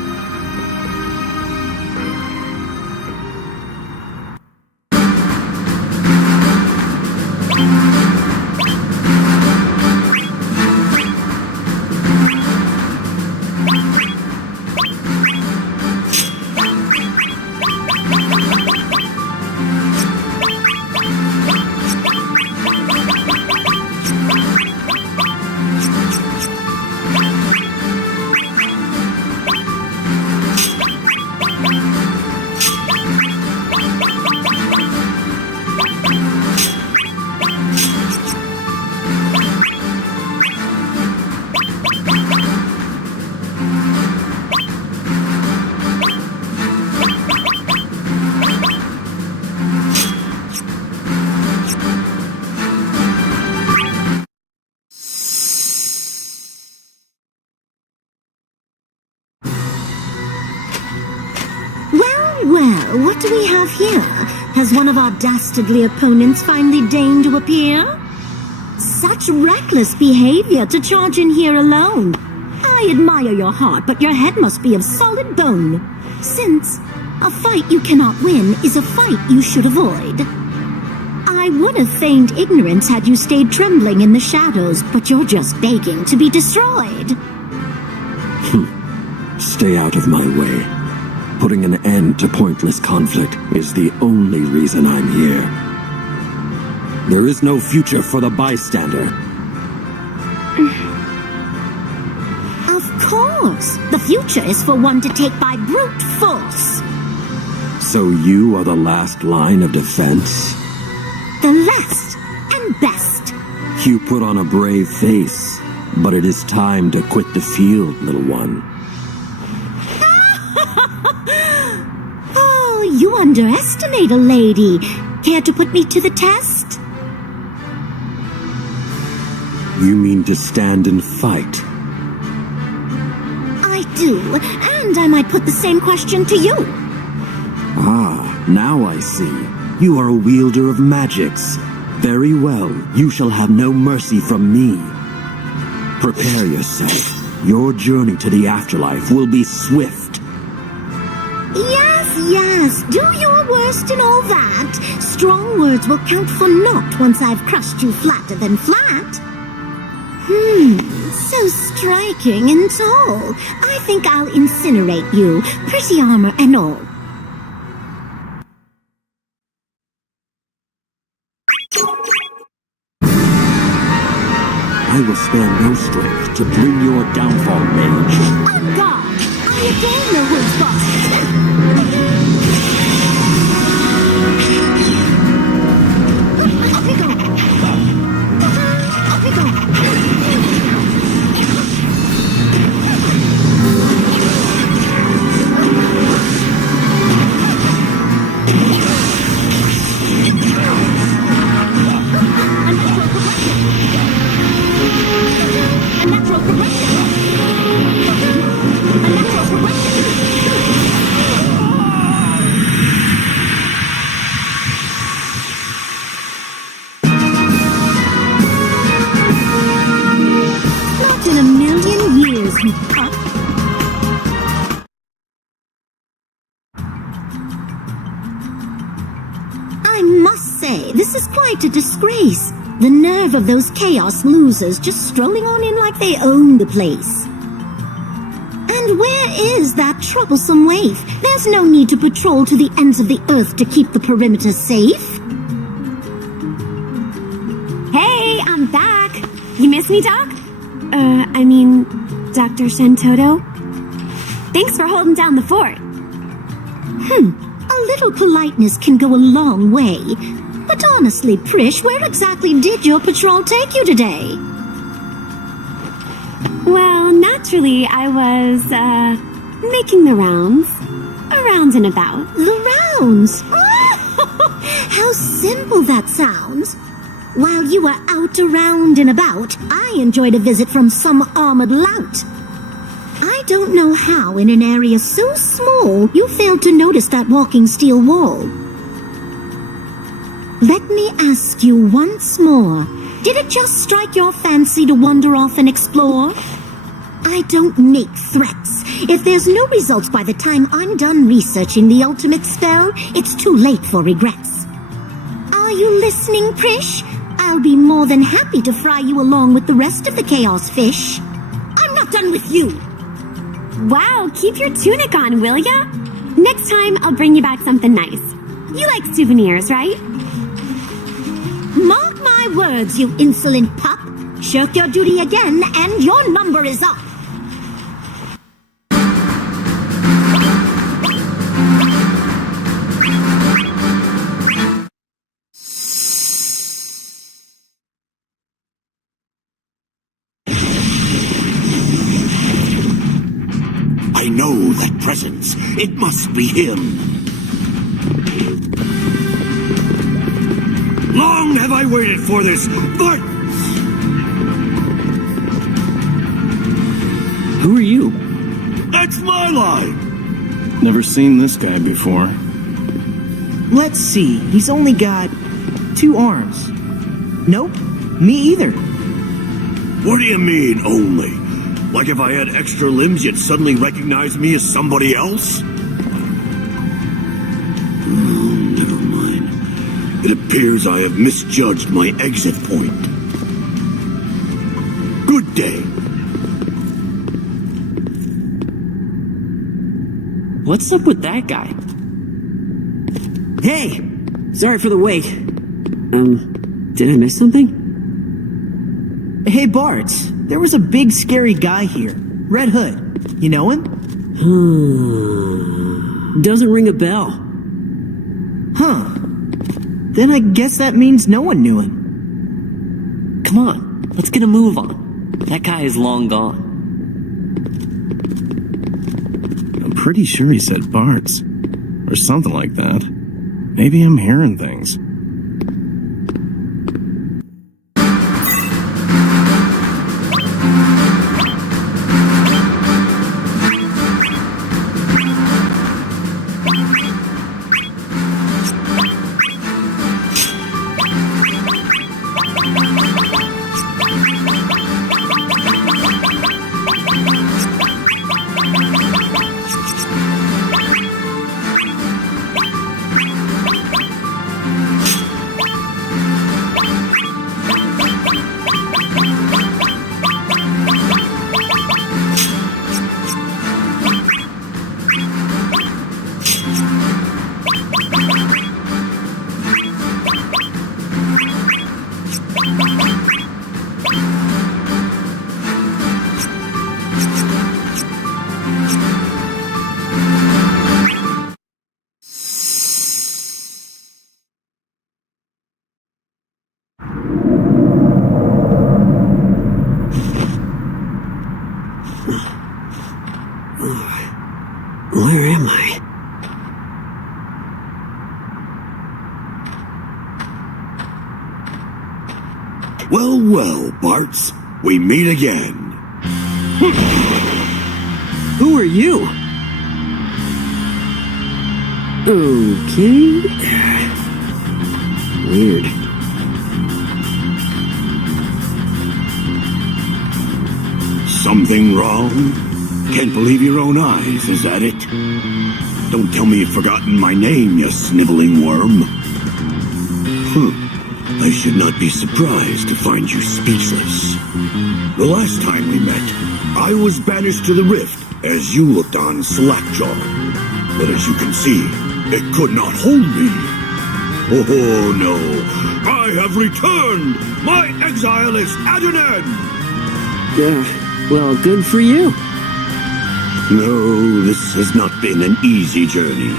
Well, what do we have here? Has one of our dastardly opponents finally deigned to appear? Such reckless behavior to charge in here alone. I admire your heart, but your head must be of solid bone. Since a fight you cannot win is a fight you should avoid. I would have feigned ignorance had you stayed trembling in the shadows, but you're just begging to be destroyed. Stay out of my way. Putting an end to pointless conflict is the only reason I'm here. There is no future for the bystander. Of course. course. The future is for one to take by brute force. So you are the last line of defense? The last and best. You put on a brave face, but it is time to quit the field, little one. Oh, you underestimate a lady. Care to put me to the test? You mean to stand and fight? I do, and I might put the same question to you. Ah, now I see. You are a wielder of magics. Very well, you shall have no mercy from me. Prepare yourself. Your journey to the afterlife will be swift. Yes, do your worst and all that. Strong words will count for naught once I've crushed you flatter than flat. So striking and tall. I think I'll incinerate you, pretty armor and all. I will spare no strength to bring your downfall, mage. On guard! I again know who's boss. Off we go! Off we go! Not in a million years, you pup. I must say, this is quite a disgrace. The nerve of those chaos losers just strolling on in like they own the place. And where is that troublesome waif? There's no need to patrol to the ends of the earth to keep the perimeter safe. Hey, I'm back. You miss me, Doc? Dr. Shantoto? Thanks for holding down the fort. A little politeness can go a long way. But honestly, Prish, where exactly did your patrol take you today? Well, naturally, I was, making the rounds. Around and about. The rounds? Oh, how simple that sounds. While you were out around and about, I enjoyed a visit from some armored lout. I don't know how, in an area so small, you failed to notice that walking steel wall. Let me ask you once more. Did it just strike your fancy to wander off and explore? I don't make threats. If there's no results by the time I'm done researching the ultimate spell, it's too late for regrets. Are you listening, Prish? I'll be more than happy to fry you along with the rest of the Chaos Fish. I'm not done with you. Wow, keep your tunic on, will ya? Next time, I'll bring you back something nice. You like souvenirs, right? Mark my words, you insolent pup. Shirk your duty again, and your number is up. I know that presence. It must be him. Long have I waited for this, but... Who are you? That's my line! Never seen this guy before. Let's see, he's only got 2 arms. Nope, me either. What do you mean, only? Like if I had extra limbs, you'd suddenly recognize me as somebody else? Never mind. It appears I have misjudged my exit point. Good day. What's up with that guy? Hey! Sorry for the wait. Did I miss something? Hey, Bart, there was a big scary guy here. Red Hood. You know him? Doesn't ring a bell. Huh. Then I guess that means no one knew him. Come on, let's get a move on. That guy is long gone. I'm pretty sure he said Bart's. Or something like that. Maybe I'm hearing things. Where am I? Well, well, Barts. We meet again. Who are you? Okay. Weird. Something wrong? Can't believe your own eyes, is that it? Don't tell me you've forgotten my name, you sniveling worm. I should not be surprised to find you speechless. The last time we met, I was banished to the rift as you looked on slackjaw. But as you can see, it could not hold me. Oh no, I have returned! My exile is at an end! Well, good for you. No, this has not been an easy journey.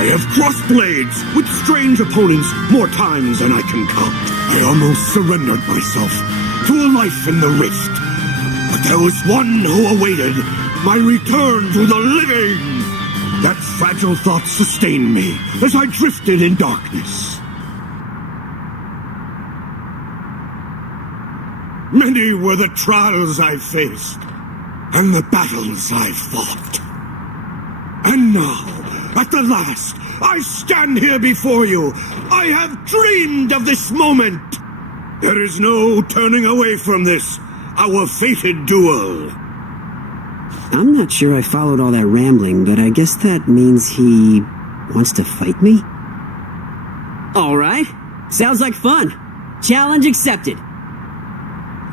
I have crossed blades with strange opponents more times than I can count. I almost surrendered myself to a life in the rift. But there was one who awaited my return to the living. That fragile thought sustained me as I drifted in darkness. Many were the trials I faced, and the battles I fought. And now, at the last, I stand here before you. I have dreamed of this moment. There is no turning away from this, our fated duel. I'm not sure I followed all that rambling, but I guess that means he wants to fight me? Alright. Sounds like fun. Challenge accepted.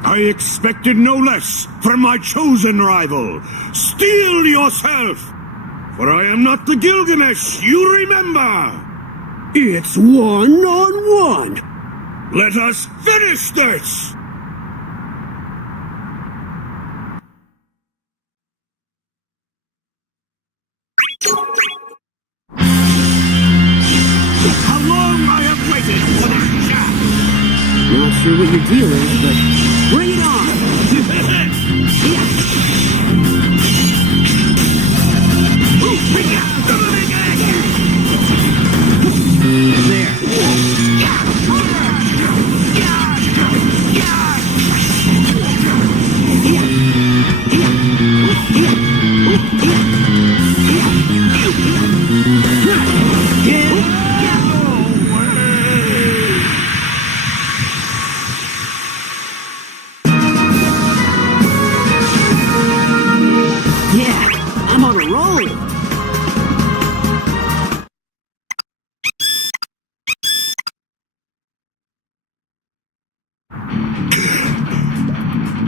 I expected no less from my chosen rival. Steel yourself! For I am not the Gilgamesh you remember! It's 1-on-1! Let us finish this! How long I have waited for this chat! Not sure what your deal is, but bring it on!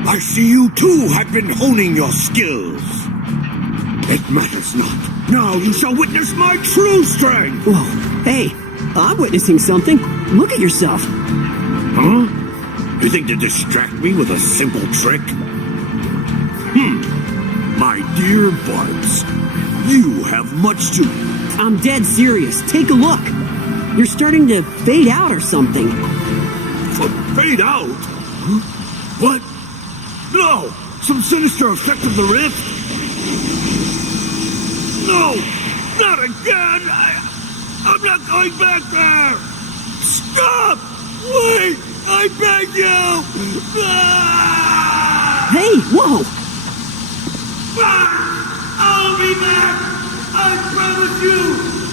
I see you too have been honing your skills. It matters not. Now you shall witness my true strength. Whoa, hey, I'm witnessing something. Look at yourself. Huh? You think to distract me with a simple trick? dear Barbs, you have much to... I'm dead serious. Take a look. You're starting to fade out or something. Fade out? What? No! Some sinister effect of the rift? No! Not again! I'm not going back there! Stop! Wait! I beg you! Ah! Hey, whoa! Ah! I'll be back! I promise you!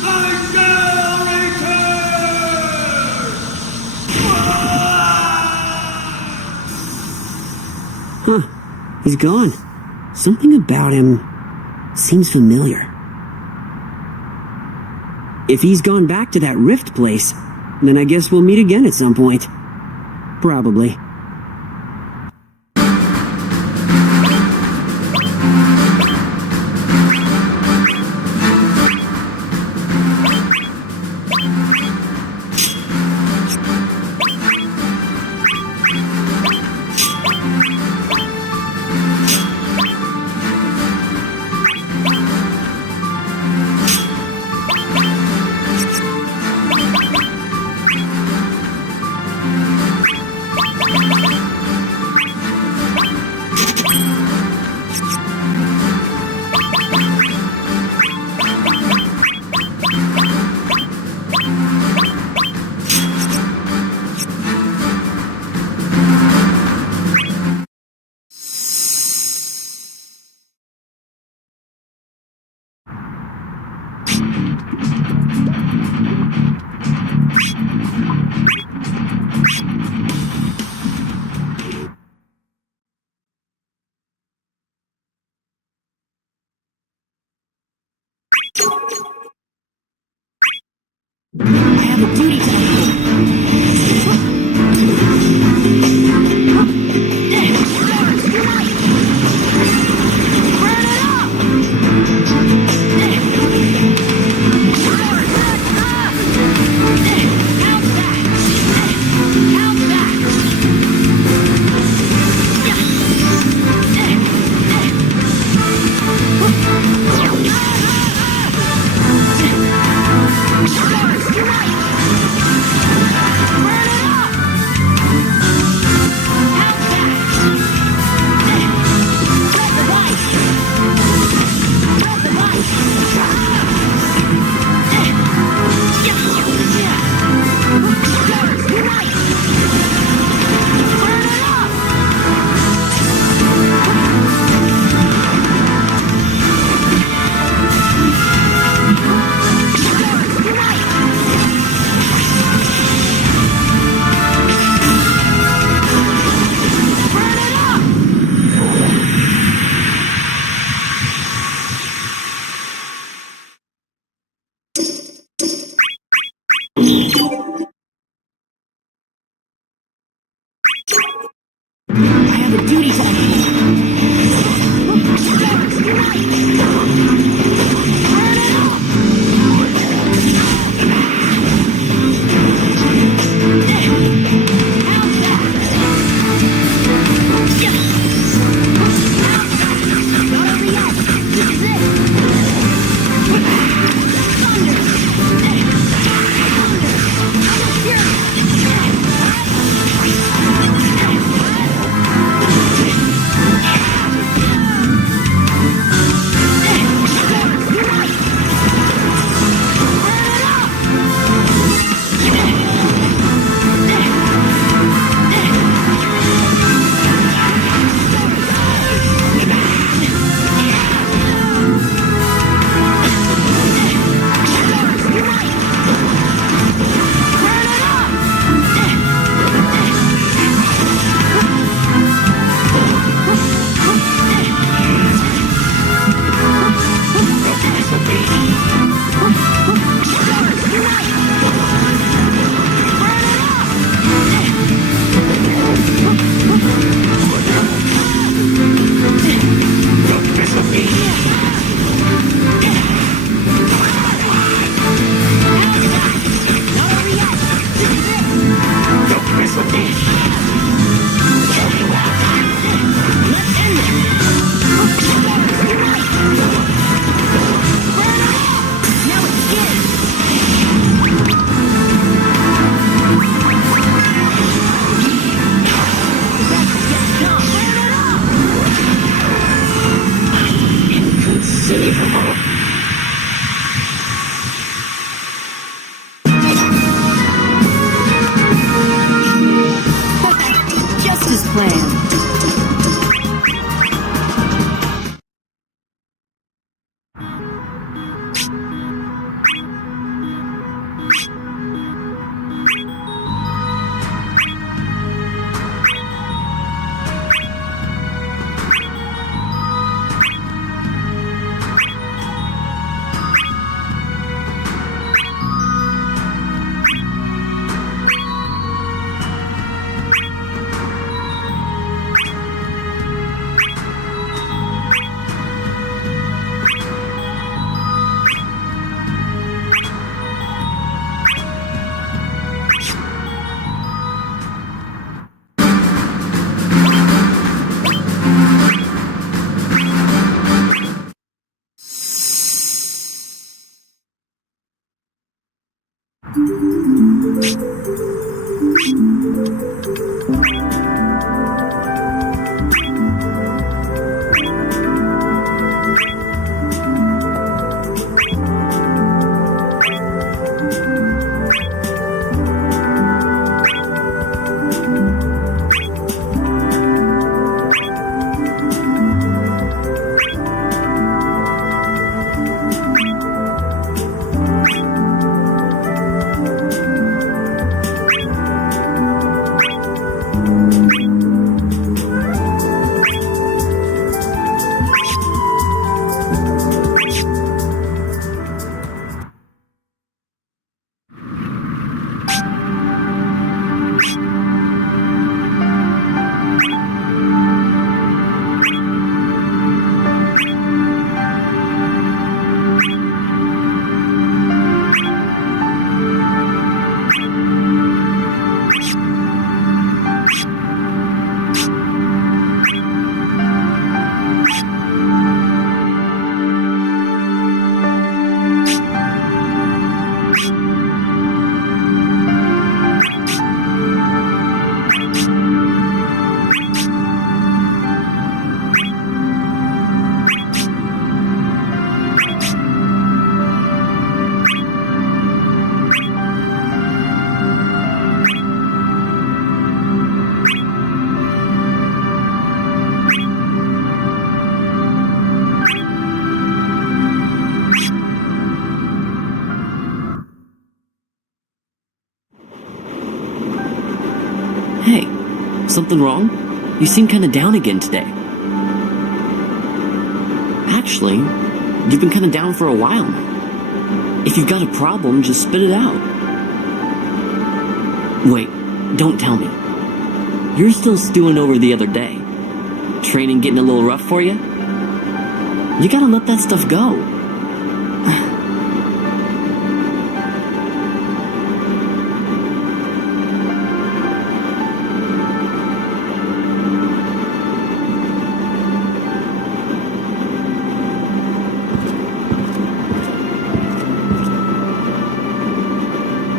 I shall return! Ah! Huh. He's gone. Something about him seems familiar. If he's gone back to that rift place, then I guess we'll meet again at some point. Probably. I have a duty to Hey, something wrong? You seem kinda down again today. Actually, you've been kinda down for a while now. If you've got a problem, just spit it out. Wait, don't tell me. You're still stewing over the other day. Training getting a little rough for you? You gotta let that stuff go.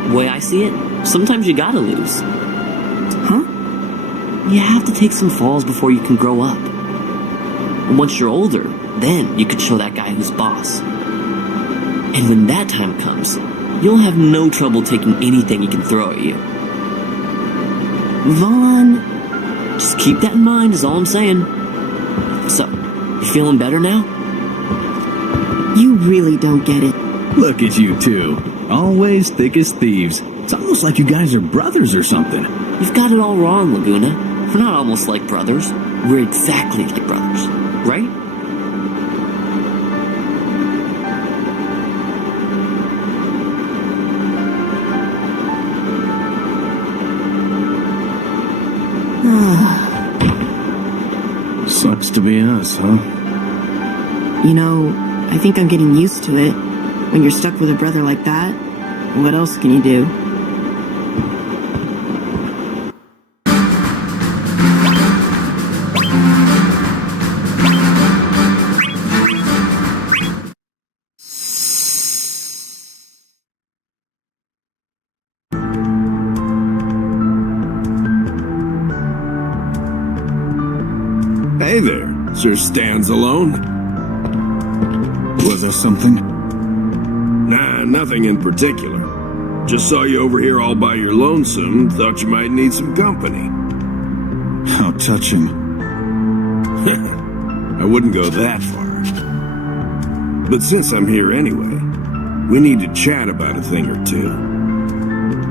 The way I see it, sometimes you gotta lose. Huh? You have to take some falls before you can grow up. And once you're older, then you can show that guy who's boss. And when that time comes, you'll have no trouble taking anything he can throw at you. Vaughn, just keep that in mind is all I'm saying. So, you feeling better now? You really don't get it. Look at you two. Always thick as thieves. It's almost like you guys are brothers or something. You've got it all wrong, Laguna. We're not almost like brothers. We're exactly like brothers. Right? Sucks to be us, huh? You know, I think I'm getting used to it. When you're stuck with a brother like that, what else can you do? Hey there, Sir Stands Alone. Was there something? Nah, nothing in particular. Just saw you over here all by your lonesome, thought you might need some company. How touching. I wouldn't go that far. But since I'm here anyway, we need to chat about a thing or two.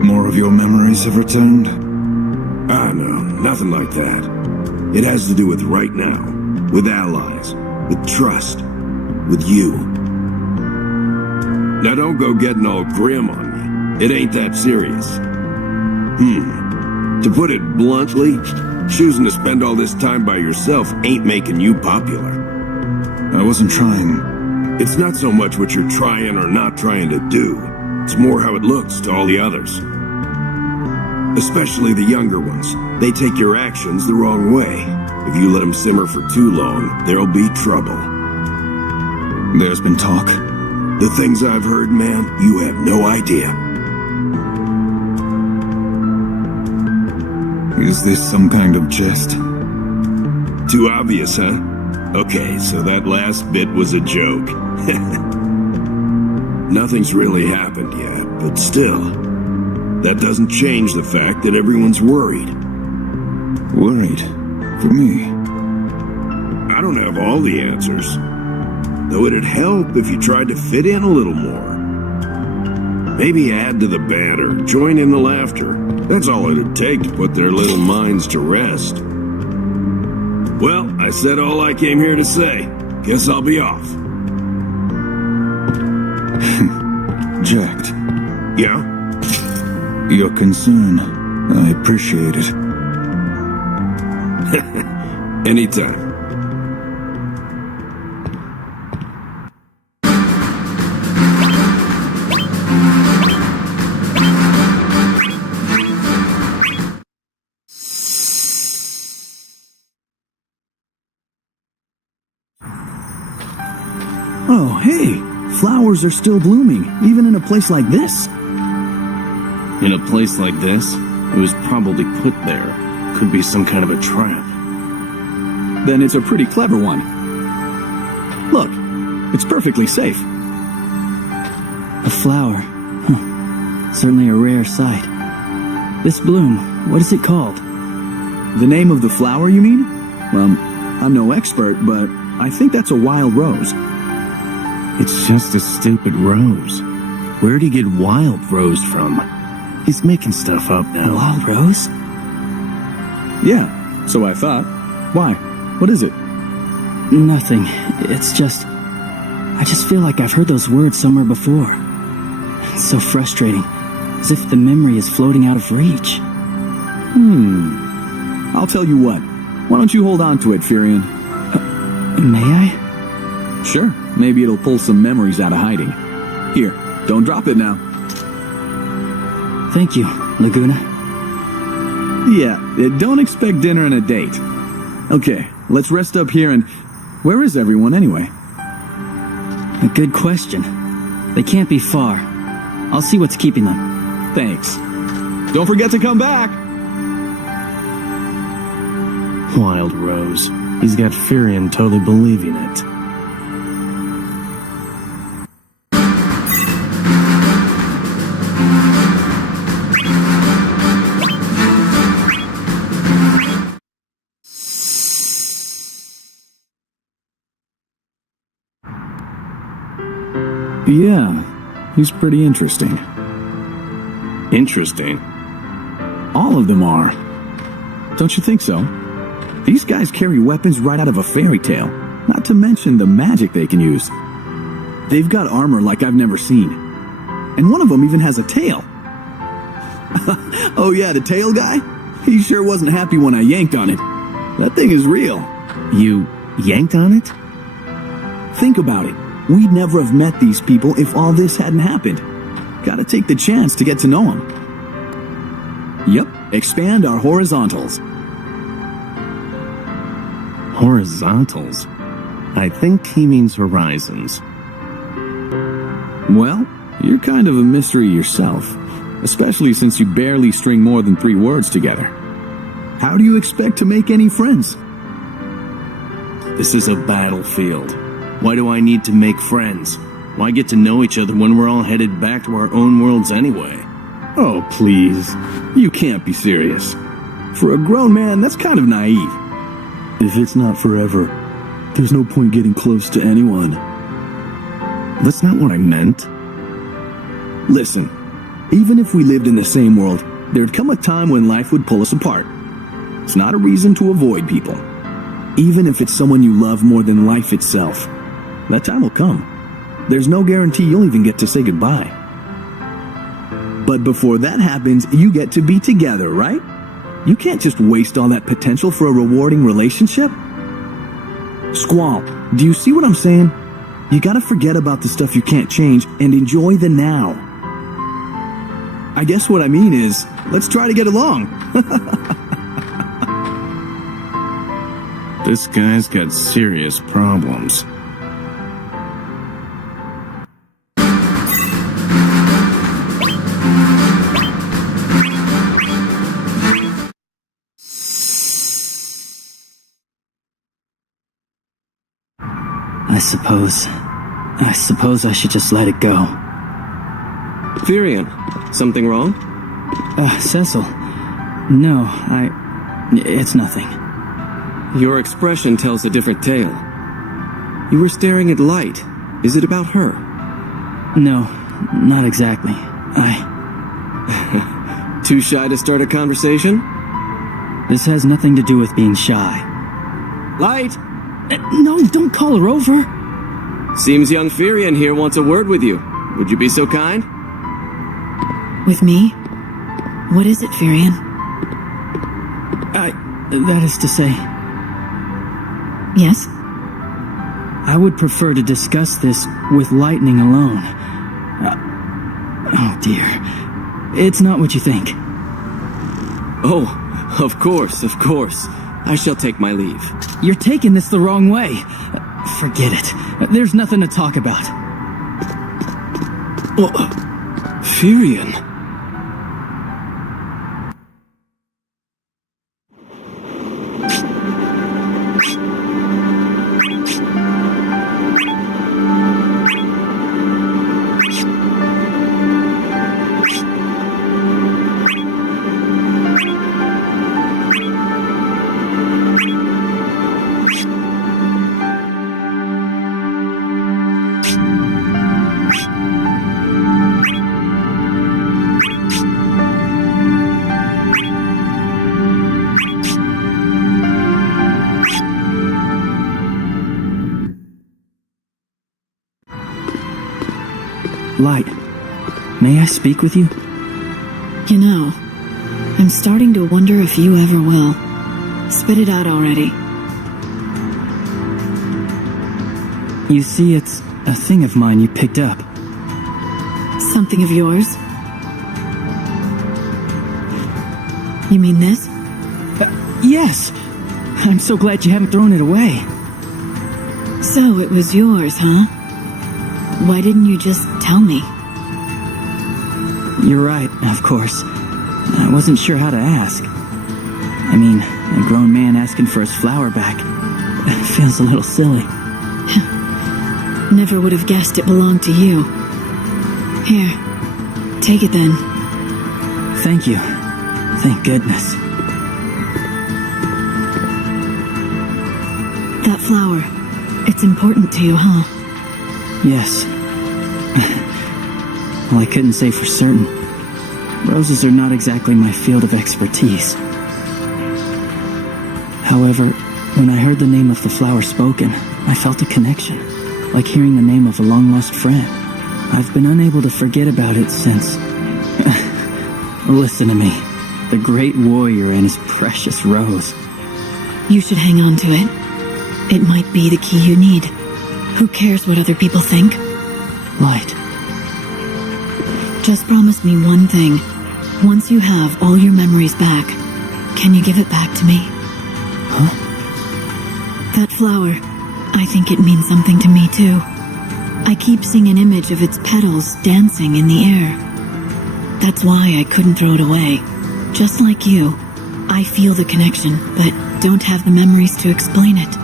More of your memories have returned? Ah, no, nothing like that. It has to do with right now, with allies, with trust, with you. Now don't go getting all grim on me. It ain't that serious. To put it bluntly, choosing to spend all this time by yourself ain't making you popular. I wasn't trying. It's not so much what you're trying or not trying to do. It's more how it looks to all the others. Especially the younger ones. They take your actions the wrong way. If you let them simmer for too long, there'll be trouble. There's been talk. The things I've heard, man, you have no idea. Is this some kind of jest? Too obvious, huh? Okay, so that last bit was a joke. Nothing's really happened yet, but still, that doesn't change the fact that everyone's worried. Worried? For me? I don't have all the answers, though it'd help if you tried to fit in a little more. Maybe add to the banter, join in the laughter. That's all it'd take to put their little minds to rest. Well, I said all I came here to say. Guess I'll be off. Jacked. Yeah? Your concern. I appreciate it. Anytime. Oh, hey! Flowers are still blooming, even in a place like this. In a place like this, it was probably put there. Could be some kind of a trap. Then it's a pretty clever one. Look, it's perfectly safe. A flower. Certainly a rare sight. This bloom, what is it called? The name of the flower, you mean? Well, I'm no expert, but I think that's a wild rose. It's just a stupid rose. Where'd he get wild rose from? He's making stuff up now. Wild rose? Yeah, so I thought. Why? What is it? Nothing. It's just... I just feel like I've heard those words somewhere before. It's so frustrating. As if the memory is floating out of reach. I'll tell you what. Why don't you hold on to it, Furion? May I? Sure. Maybe it'll pull some memories out of hiding. Here, don't drop it now. Thank you, Laguna. Yeah, don't expect dinner and a date. Okay, let's rest up here and... Where is everyone anyway? A good question. They can't be far. I'll see what's keeping them. Thanks. Don't forget to come back! Wild rose. He's got Furion totally believing it. Yeah, he's pretty interesting. Interesting? All of them are. Don't you think so? These guys carry weapons right out of a fairy tale, not to mention the magic they can use. They've got armor like I've never seen. And one of them even has a tail. Oh yeah, the tail guy? He sure wasn't happy when I yanked on it. That thing is real. You yanked on it? Think about it. We'd never have met these people if all this hadn't happened. Gotta take the chance to get to know them. Yep, expand our horizontals. Horizontals? I think he means horizons. Well, you're kind of a mystery yourself, especially since you barely string more than 3 words together. How do you expect to make any friends? This is a battlefield. Why do I need to make friends? Why get to know each other when we're all headed back to our own worlds anyway? Oh, please. You can't be serious. For a grown man, that's kind of naive. If it's not forever, there's no point getting close to anyone. That's not what I meant. Listen, even if we lived in the same world, there'd come a time when life would pull us apart. It's not a reason to avoid people. Even if it's someone you love more than life itself. That time will come. There's no guarantee you'll even get to say goodbye. But before that happens, you get to be together, right? You can't just waste all that potential for a rewarding relationship. Squall, do you see what I'm saying? You gotta forget about the stuff you can't change and enjoy the now. I guess what I mean is, let's try to get along. This guy's got serious problems. I suppose I should just let it go. Firion, something wrong? Cecil. No, it's nothing. Your expression tells a different tale. You were staring at Light. Is it about her? No, not exactly. Too shy to start a conversation? This has nothing to do with being shy. Light! No, don't call her over. Seems young Firion here wants a word with you. Would you be so kind? With me? What is it, Firion? That is to say... Yes? I would prefer to discuss this with Lightning alone. Oh dear. It's not what you think. Oh, of course. I shall take my leave. You're taking this the wrong way. Forget it. There's nothing to talk about. Firion. Light, may I speak with you? You know, I'm starting to wonder if you ever will. Spit it out already. You see, it's a thing of mine you picked up. Something of yours? You mean this? Yes! I'm so glad you haven't thrown it away. So it was yours, huh? Why didn't you just tell me? You're right, of course. I wasn't sure how to ask. I mean, a grown man asking for his flower back. It feels a little silly. Never would have guessed it belonged to you. Here, take it then. Thank you. Thank goodness. That flower, it's important to you, huh? Yes. Well, I couldn't say for certain. Roses are not exactly my field of expertise. However, when I heard the name of the flower spoken, I felt a connection, like hearing the name of a long-lost friend. I've been unable to forget about it since... Listen to me. The great warrior and his precious rose. You should hang on to it. It might be the key you need. Who cares what other people think? Light. Just promise me one thing. Once you have all your memories back, can you give it back to me? Huh? That flower, I think it means something to me too. I keep seeing an image of its petals dancing in the air. That's why I couldn't throw it away. Just like you, I feel the connection, but don't have the memories to explain it.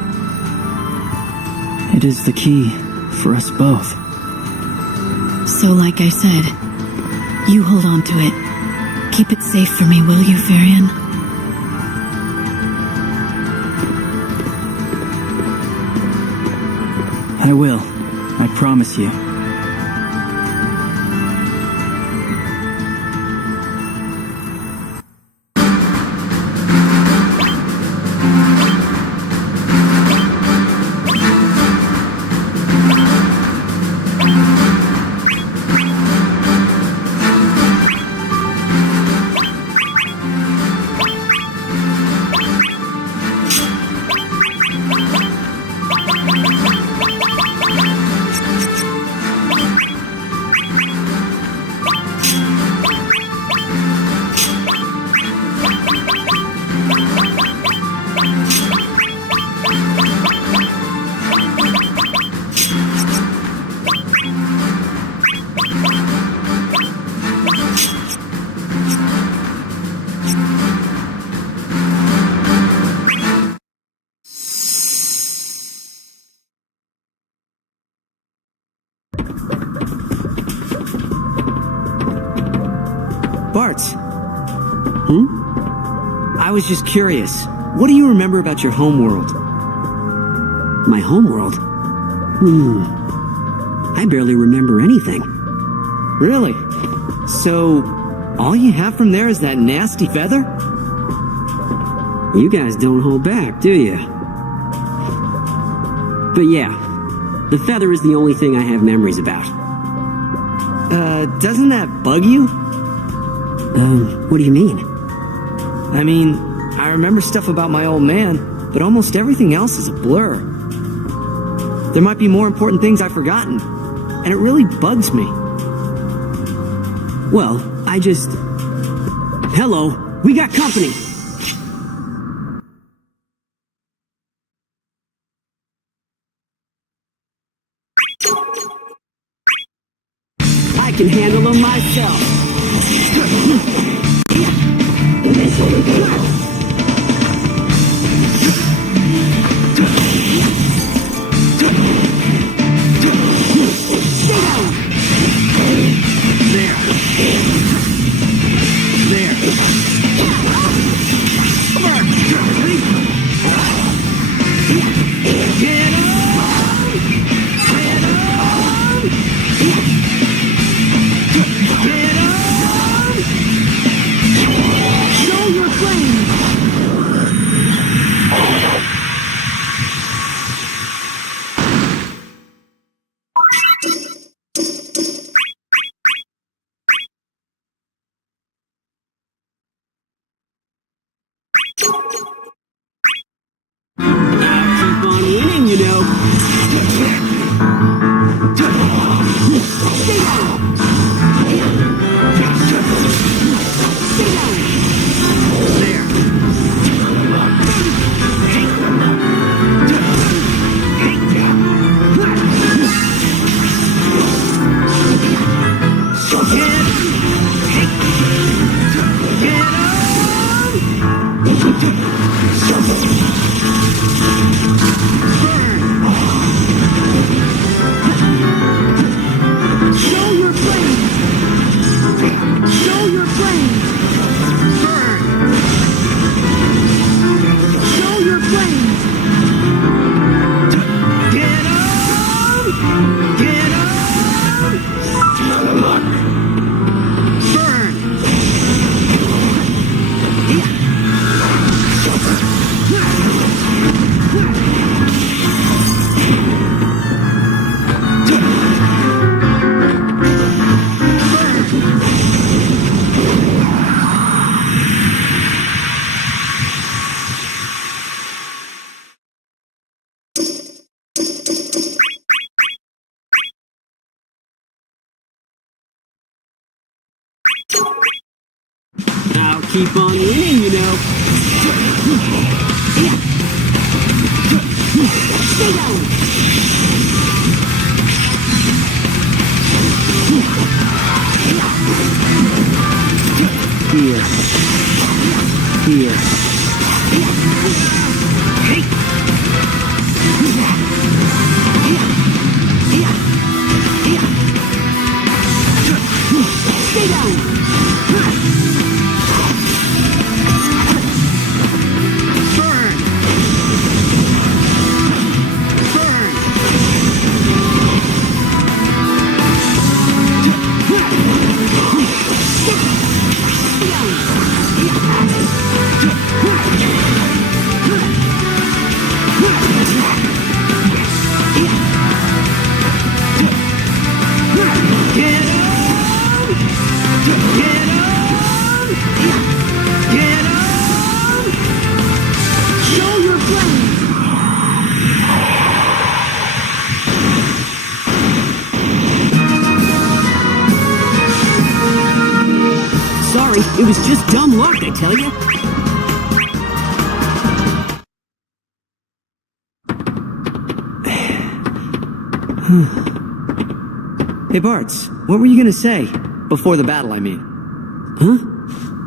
It is the key for us both. So like I said, you hold on to it. Keep it safe for me, will you, Firion? I will. I promise you. Bartz. I was just curious. What do you remember about your homeworld? My homeworld? I barely remember anything. Really? So, all you have from there is that nasty feather? You guys don't hold back, do you? But yeah, the feather is the only thing I have memories about. Doesn't that bug you? What do you mean? I mean, I remember stuff about my old man, but almost everything else is a blur. There might be more important things I've forgotten, and it really bugs me. Well, Hello, we got company! I can handle them myself. I'll keep on winning, you know. Stay down. Here. Here. Stay down. Sorry, it was just dumb luck, I tell you. Hey, Bartz, what were you gonna say? Before the battle, I mean. Huh?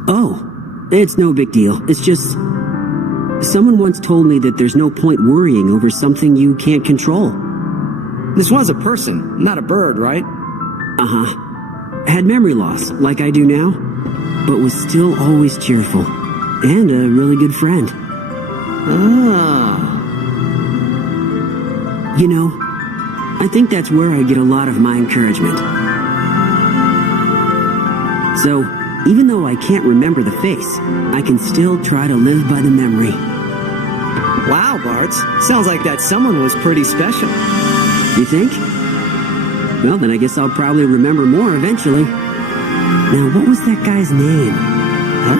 Oh, it's no big deal. It's just... someone once told me that there's no point worrying over something you can't control. This was a person, not a bird, right? Uh-huh. Had memory loss, like I do now. but was still always cheerful. And a really good friend. Ah. You know, I think that's where I get a lot of my encouragement. So, even though I can't remember the face, I can still try to live by the memory. Wow, Bart. Sounds like that someone was pretty special. You think? Well, then I guess I'll probably remember more eventually. Now, what was that guy's name? Huh?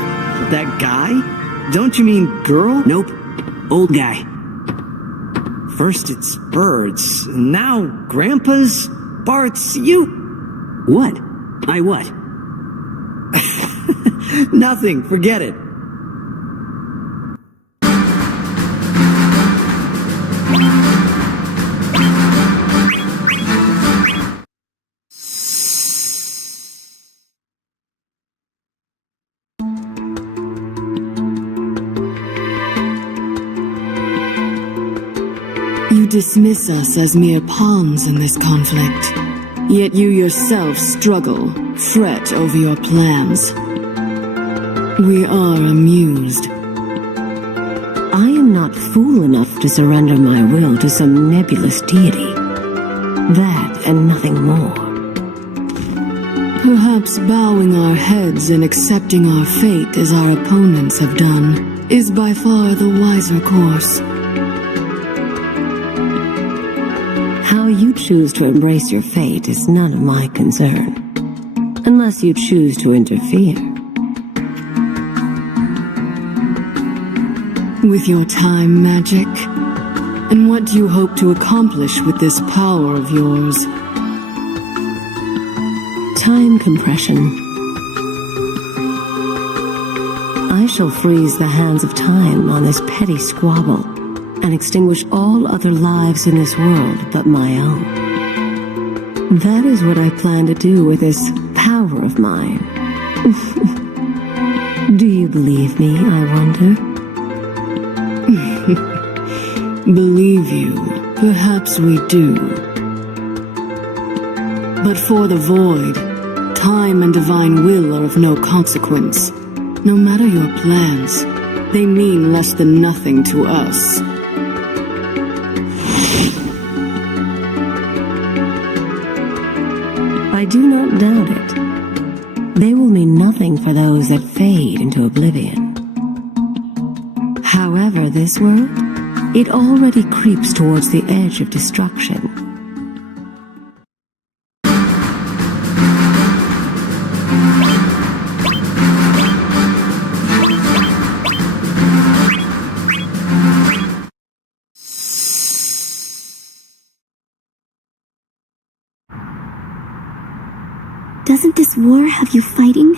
That guy? Don't you mean girl? Nope. Old guy. First it's birds, now grandpas. Bart's you... What? I what? Nothing, forget it. You dismiss us as mere pawns in this conflict, yet you yourself struggle, fret over your plans. We are amused. I am not fool enough to surrender my will to some nebulous deity. That and nothing more. Perhaps bowing our heads and accepting our fate as our opponents have done is by far the wiser course. How you choose to embrace your fate is none of my concern, unless you choose to interfere. With your time magic? And what do you hope to accomplish with this power of yours? Time compression. I shall freeze the hands of time on this petty squabble and extinguish all other lives in this world but my own. That is what I plan to do with this power of mine. Do you believe me, I wonder? Believe you, perhaps we do. But for the void, time and divine will are of no consequence. No matter your plans, they mean less than nothing to us. I do not doubt it. They will mean nothing for those that fade into oblivion. However, this world, it already creeps towards the edge of destruction. Doesn't this war have you fighting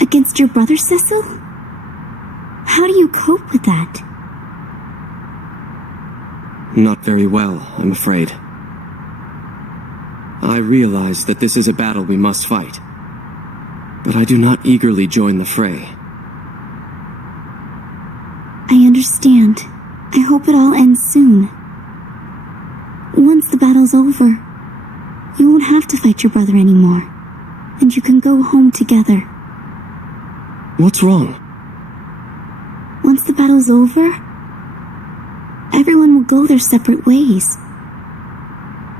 against your brother, Cecil? How do you cope with that? Not very well, I'm afraid. I realize that this is a battle we must fight, but I do not eagerly join the fray. I understand. I hope it all ends soon. Once the battle's over, you won't have to fight your brother anymore, and you can go home together. What's wrong? Once the battle's over, everyone will go their separate ways.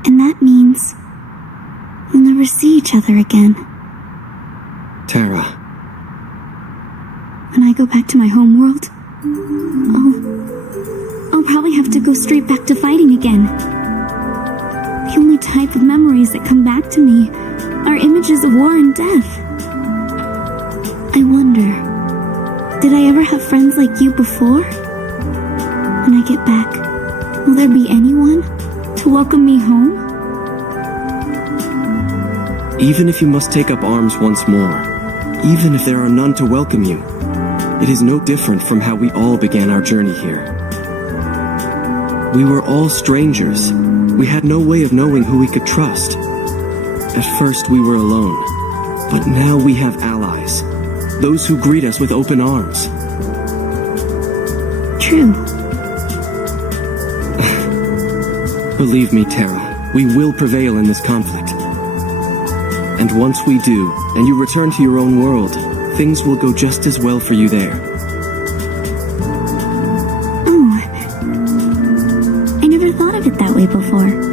And that means we'll never see each other again. Tara. When I go back to my home world, I'll probably have to go straight back to fighting again. The only type of memories that come back to me are images of war and death. I wonder, did I ever have friends like you before? When I get back, will there be anyone to welcome me home? Even if you must take up arms once more, even if there are none to welcome you, it is no different from how we all began our journey here. We were all strangers. We had no way of knowing who we could trust. At first we were alone, but now we have allies. Those who greet us with open arms. True. Believe me, Tara, we will prevail in this conflict. And once we do, and you return to your own world, things will go just as well for you there. Oh. I never thought of it that way before.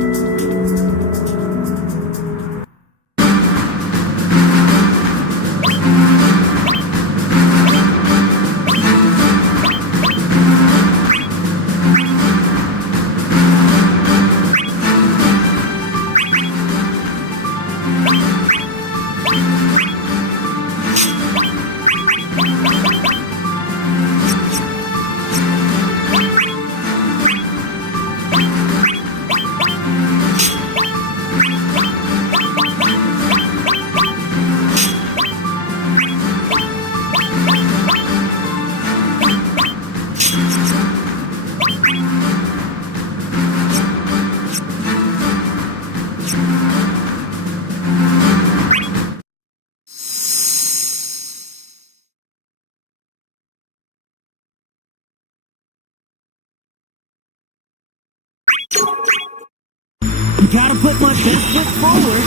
Gotta put my best foot forward.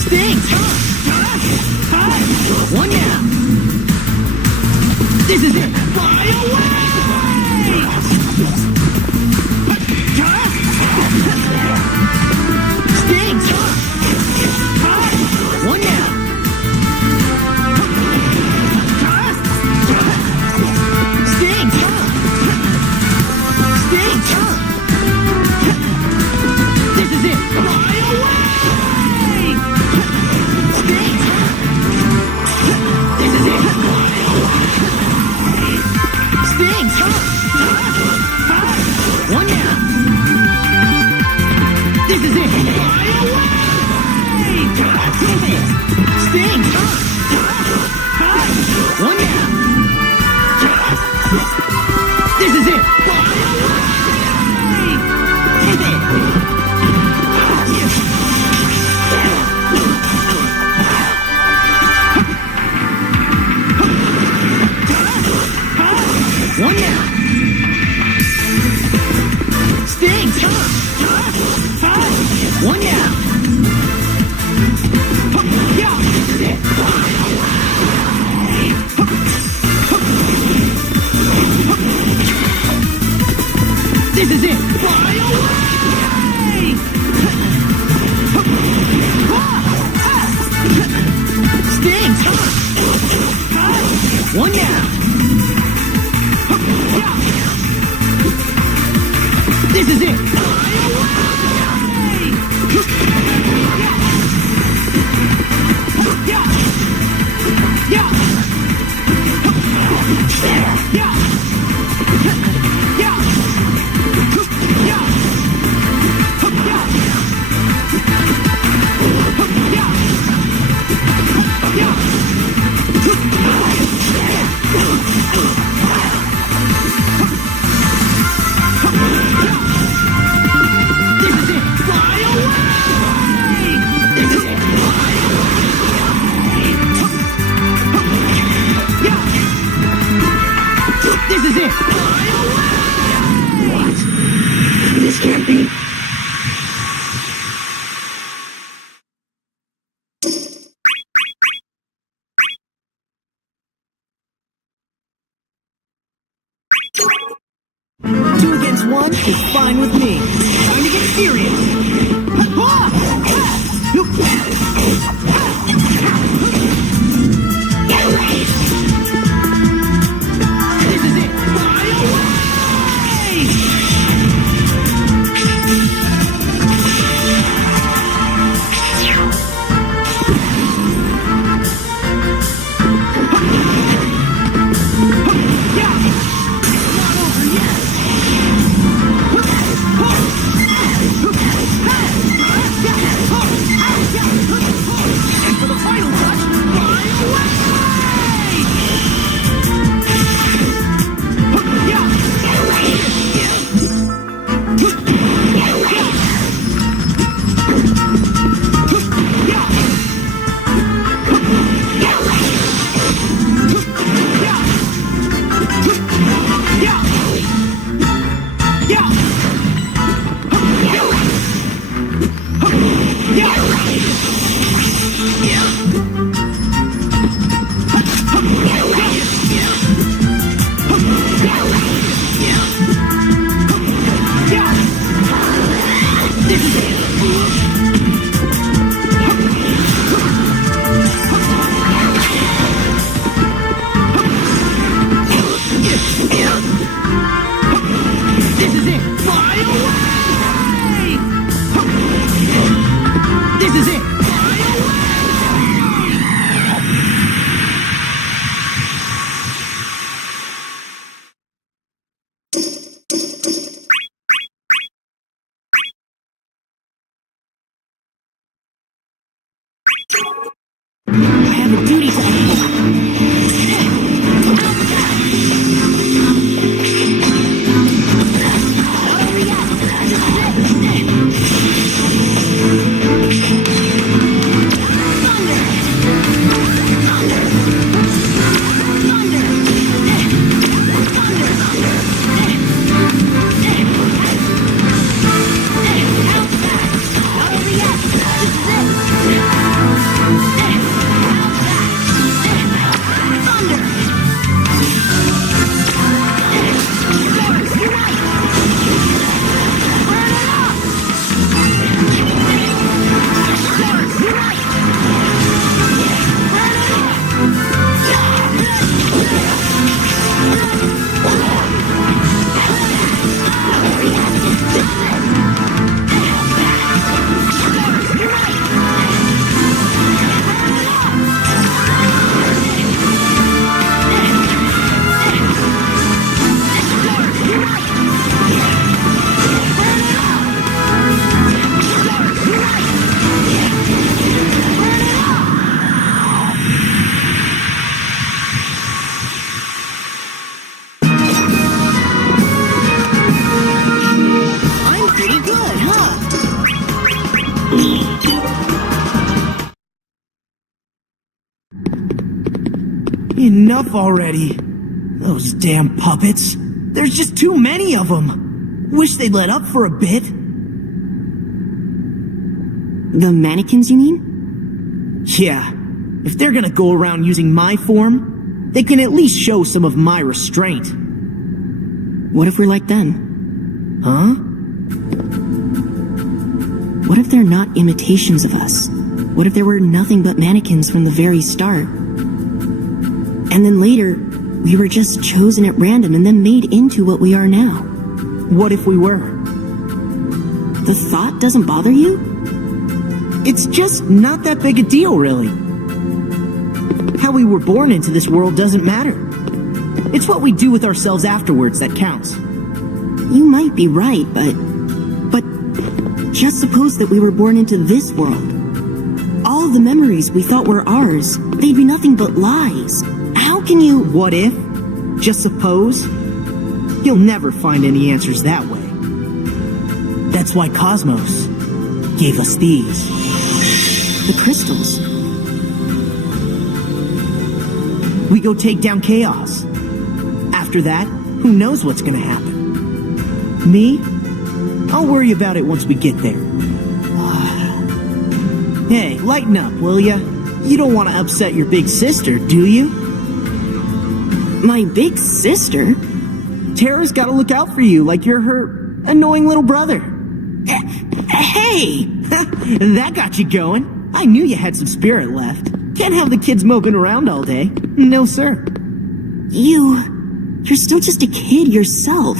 Stings! One down! This is it! Fly away! Stings! One down! Stings! Stings! This is it! Fly away! Stings! This is it! Fly away! Stings! One down! This is it! Fly away! Stings! One down! This is it! Fly away! Hit it! One down. Stings. One down. Yeah. This is it. Fly away. Stings. One down. This is it! This is it! What? This can't be. Two against one is fine with me. Time to get serious. This is it. Fly away! I have a duty to uphold. I'm pretty good, huh? Enough already. Those damn puppets. There's just too many of them. Wish they'd let up for a bit. The mannequins, you mean? Yeah. If they're gonna go around using my form, they can at least show some of my restraint. What if we're like them? Huh? What if they're not imitations of us? What if there were nothing but mannequins from the very start? And then later, we were just chosen at random and then made into what we are now. What if we were? The thought doesn't bother you? It's just not that big a deal, really. How we were born into this world doesn't matter. It's what we do with ourselves afterwards that counts. You might be right, but just suppose that we were born into this world. All the memories we thought were ours, they'd be nothing but lies. How can you... What if? Just suppose? You'll never find any answers that way. That's why Cosmos gave us these. The crystals. We go take down Chaos. After that, who knows what's gonna happen? Me? I'll worry about it once we get there. Hey, lighten up, will ya? You don't want to upset your big sister, do you? My big sister? Tara's gotta look out for you like you're her annoying little brother. Hey! That got you going. I knew you had some spirit left. Can't have the kids moping around all day. No, sir. You're still just a kid yourself.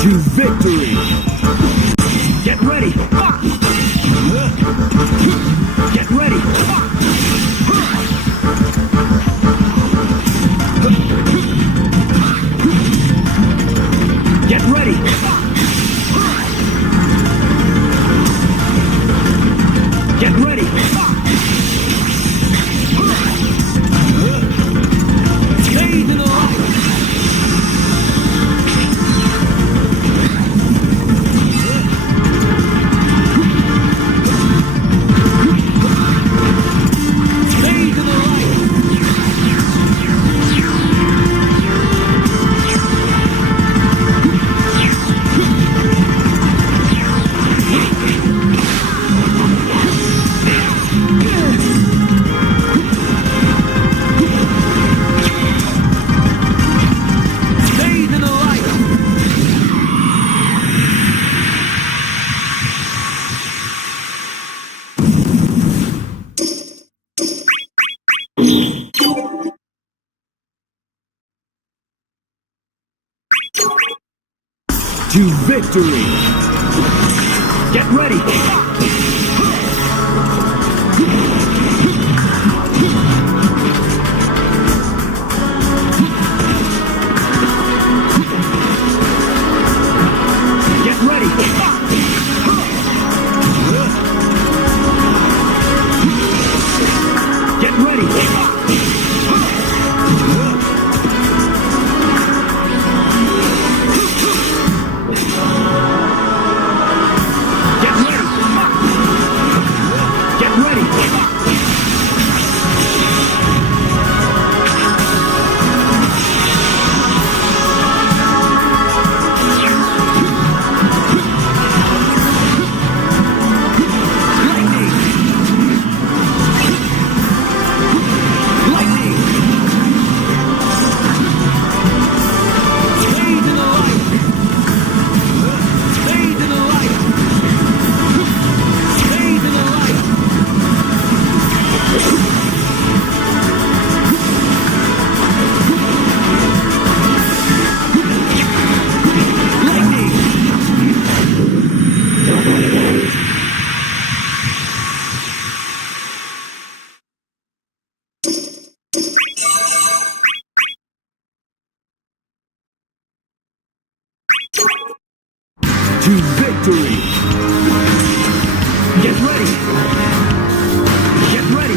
To victory! Get ready! Get ready! Get ready! Get ready! Stay to the left! To victory! Get ready! Get ready! Get ready! Get ready! To victory! Get ready! Get ready!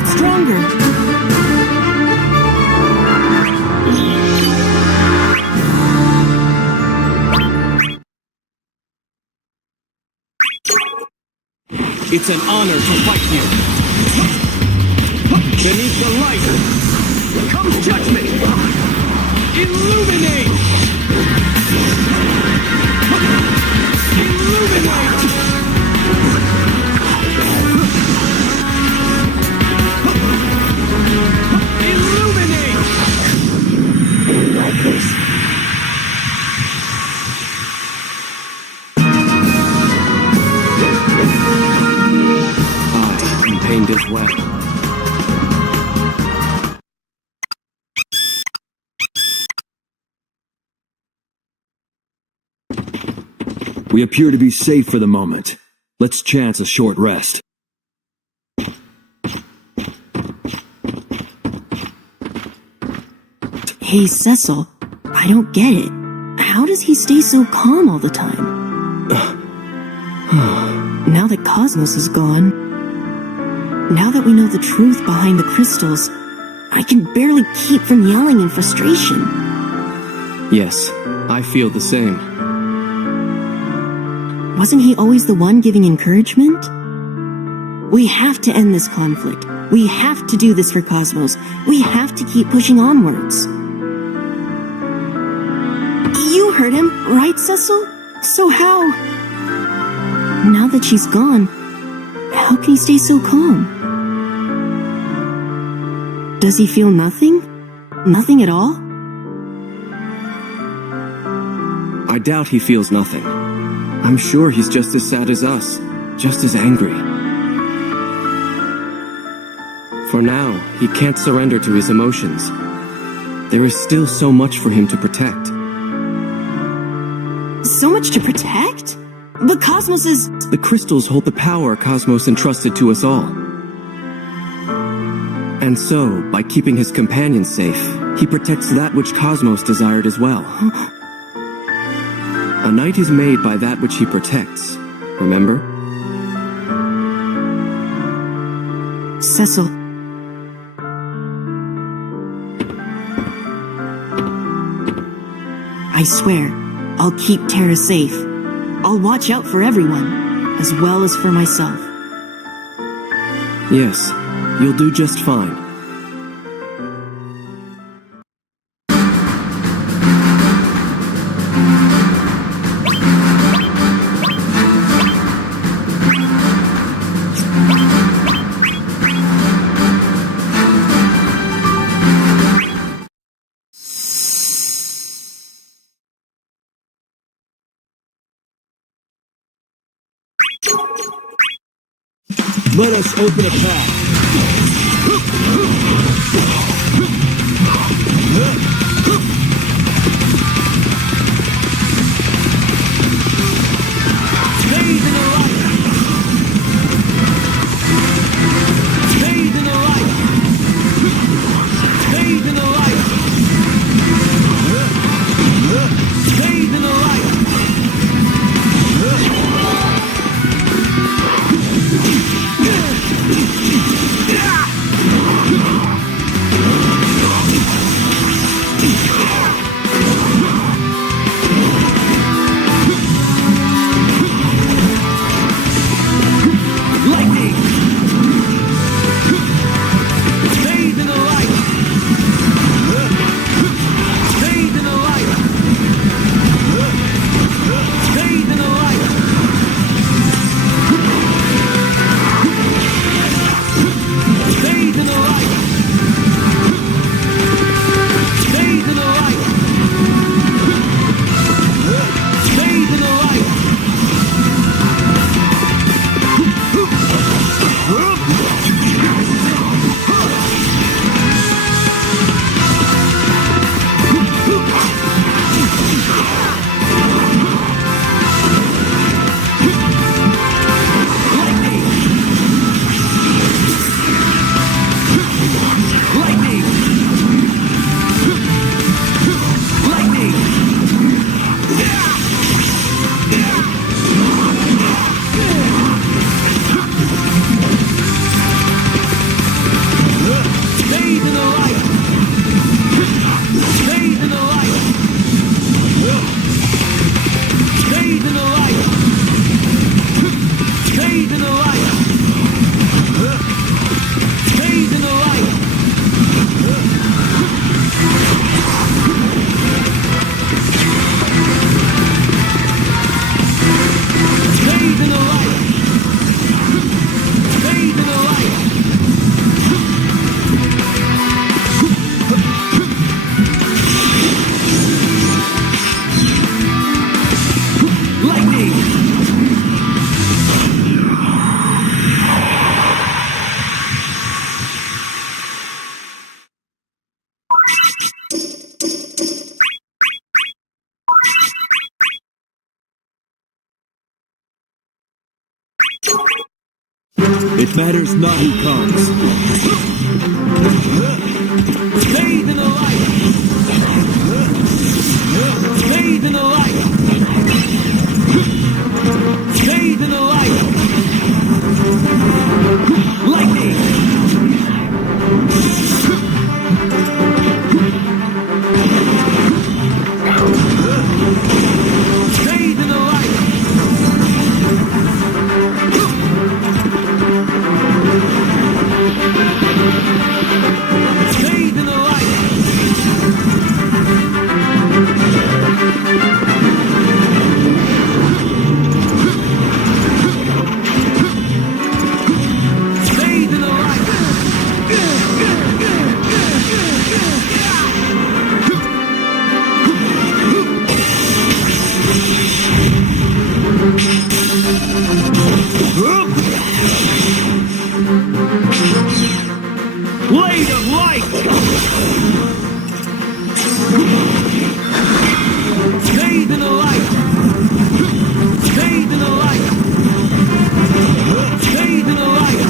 it stronger. It's an honor to fight here. Beneath the light comes judgment. Illuminate! Pain is well. We appear to be safe for the moment. Let's chance a short rest. Hey, Cecil, I don't get it. How does he stay so calm all the time? Now that Cosmos is gone, now that we know the truth behind the crystals, I can barely keep from yelling in frustration. Yes, I feel the same. Wasn't he always the one giving encouragement? We have to end this conflict. We have to do this for Cosmos. We have to keep pushing onwards. You heard him, right, Cecil? So how? Now that she's gone, how can he stay so calm? Does he feel nothing? Nothing at all? I doubt he feels nothing. I'm sure he's just as sad as us, just as angry. For now, he can't surrender to his emotions. There is still so much for him to protect. So much to protect? But Cosmos is... The crystals hold the power Cosmos entrusted to us all. And so, by keeping his companions safe, he protects that which Cosmos desired as well. A knight is made by that which he protects, remember? Cecil. I swear, I'll keep Terra safe. I'll watch out for everyone, as well as for myself. Yes, you'll do just fine. Let us open a path. It matters not who comes. Bathe in the light! Bathe in the light! Bathe in the light! Lightning! Bathe in the light! Bathe in the Blade of light! Bathe in the light! Bathe in the light! Bathe in the light!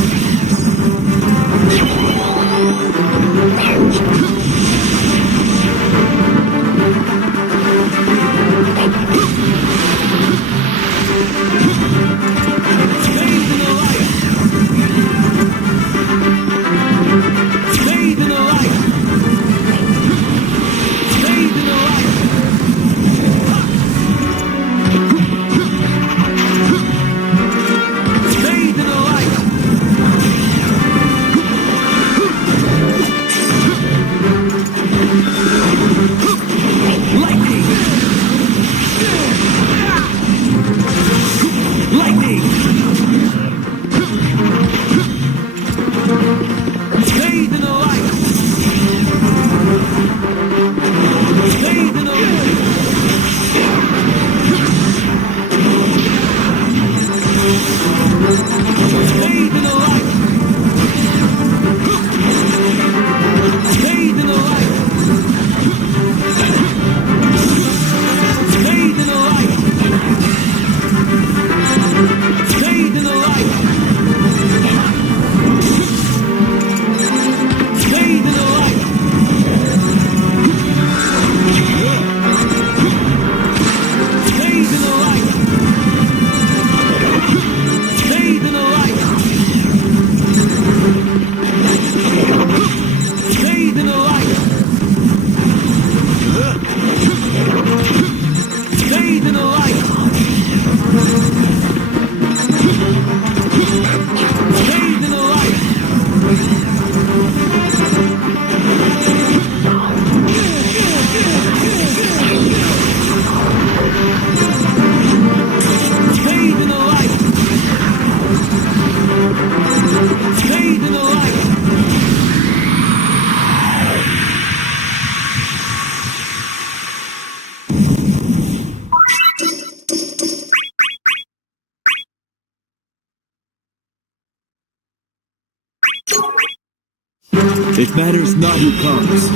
It matters not who comes.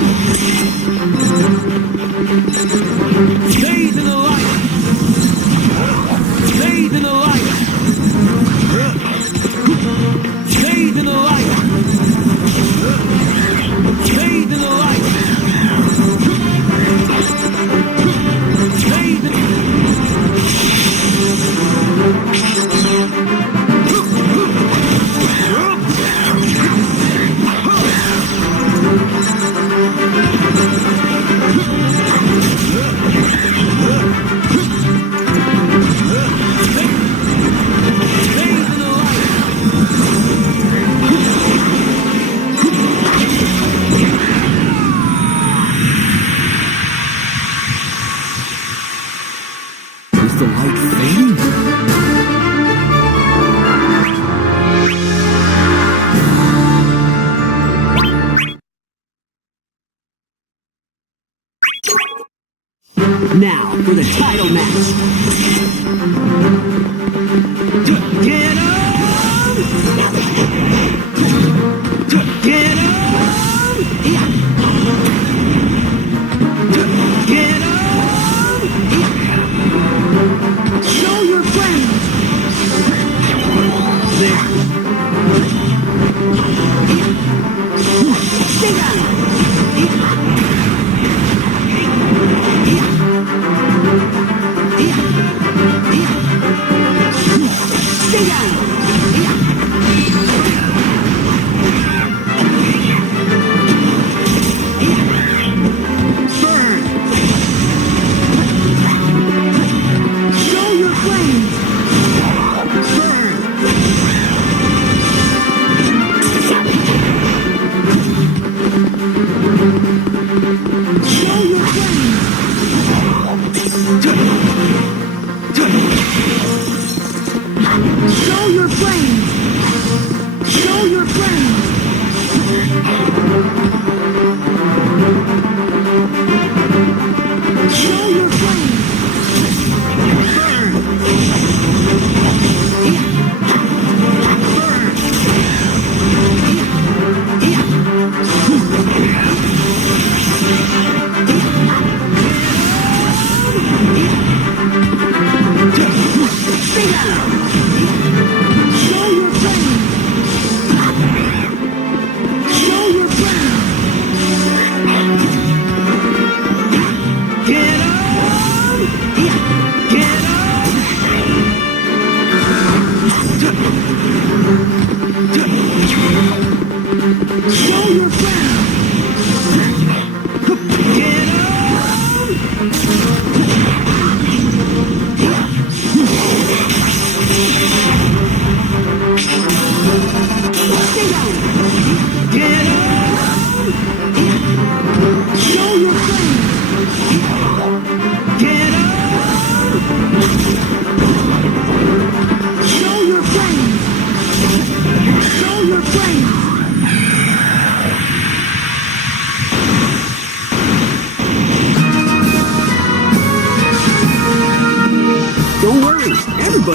Bathe in the light! Bathe in the light! Bathe in the light! Bathe in the light! Bathe in Is the light fading? Now for the title match. Get on! Get on! Get on! Show your friends! There.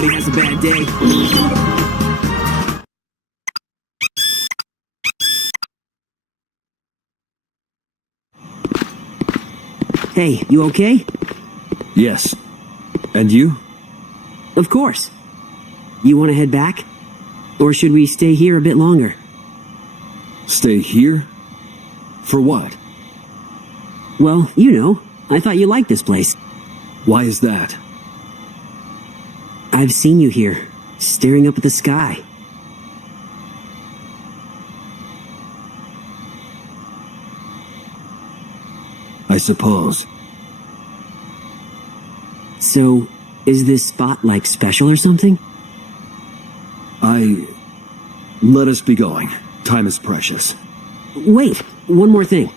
Everybody has a bad day. Hey, you okay? Yes. And you? Of course. You want to head back? Or should we stay here a bit longer? Stay here? For what? Well, you know, I thought you liked this place. Why is that? I've seen you here, staring up at the sky. I suppose. So, is this spot, like, special or something? Let us be going. Time is precious. Wait, one more thing.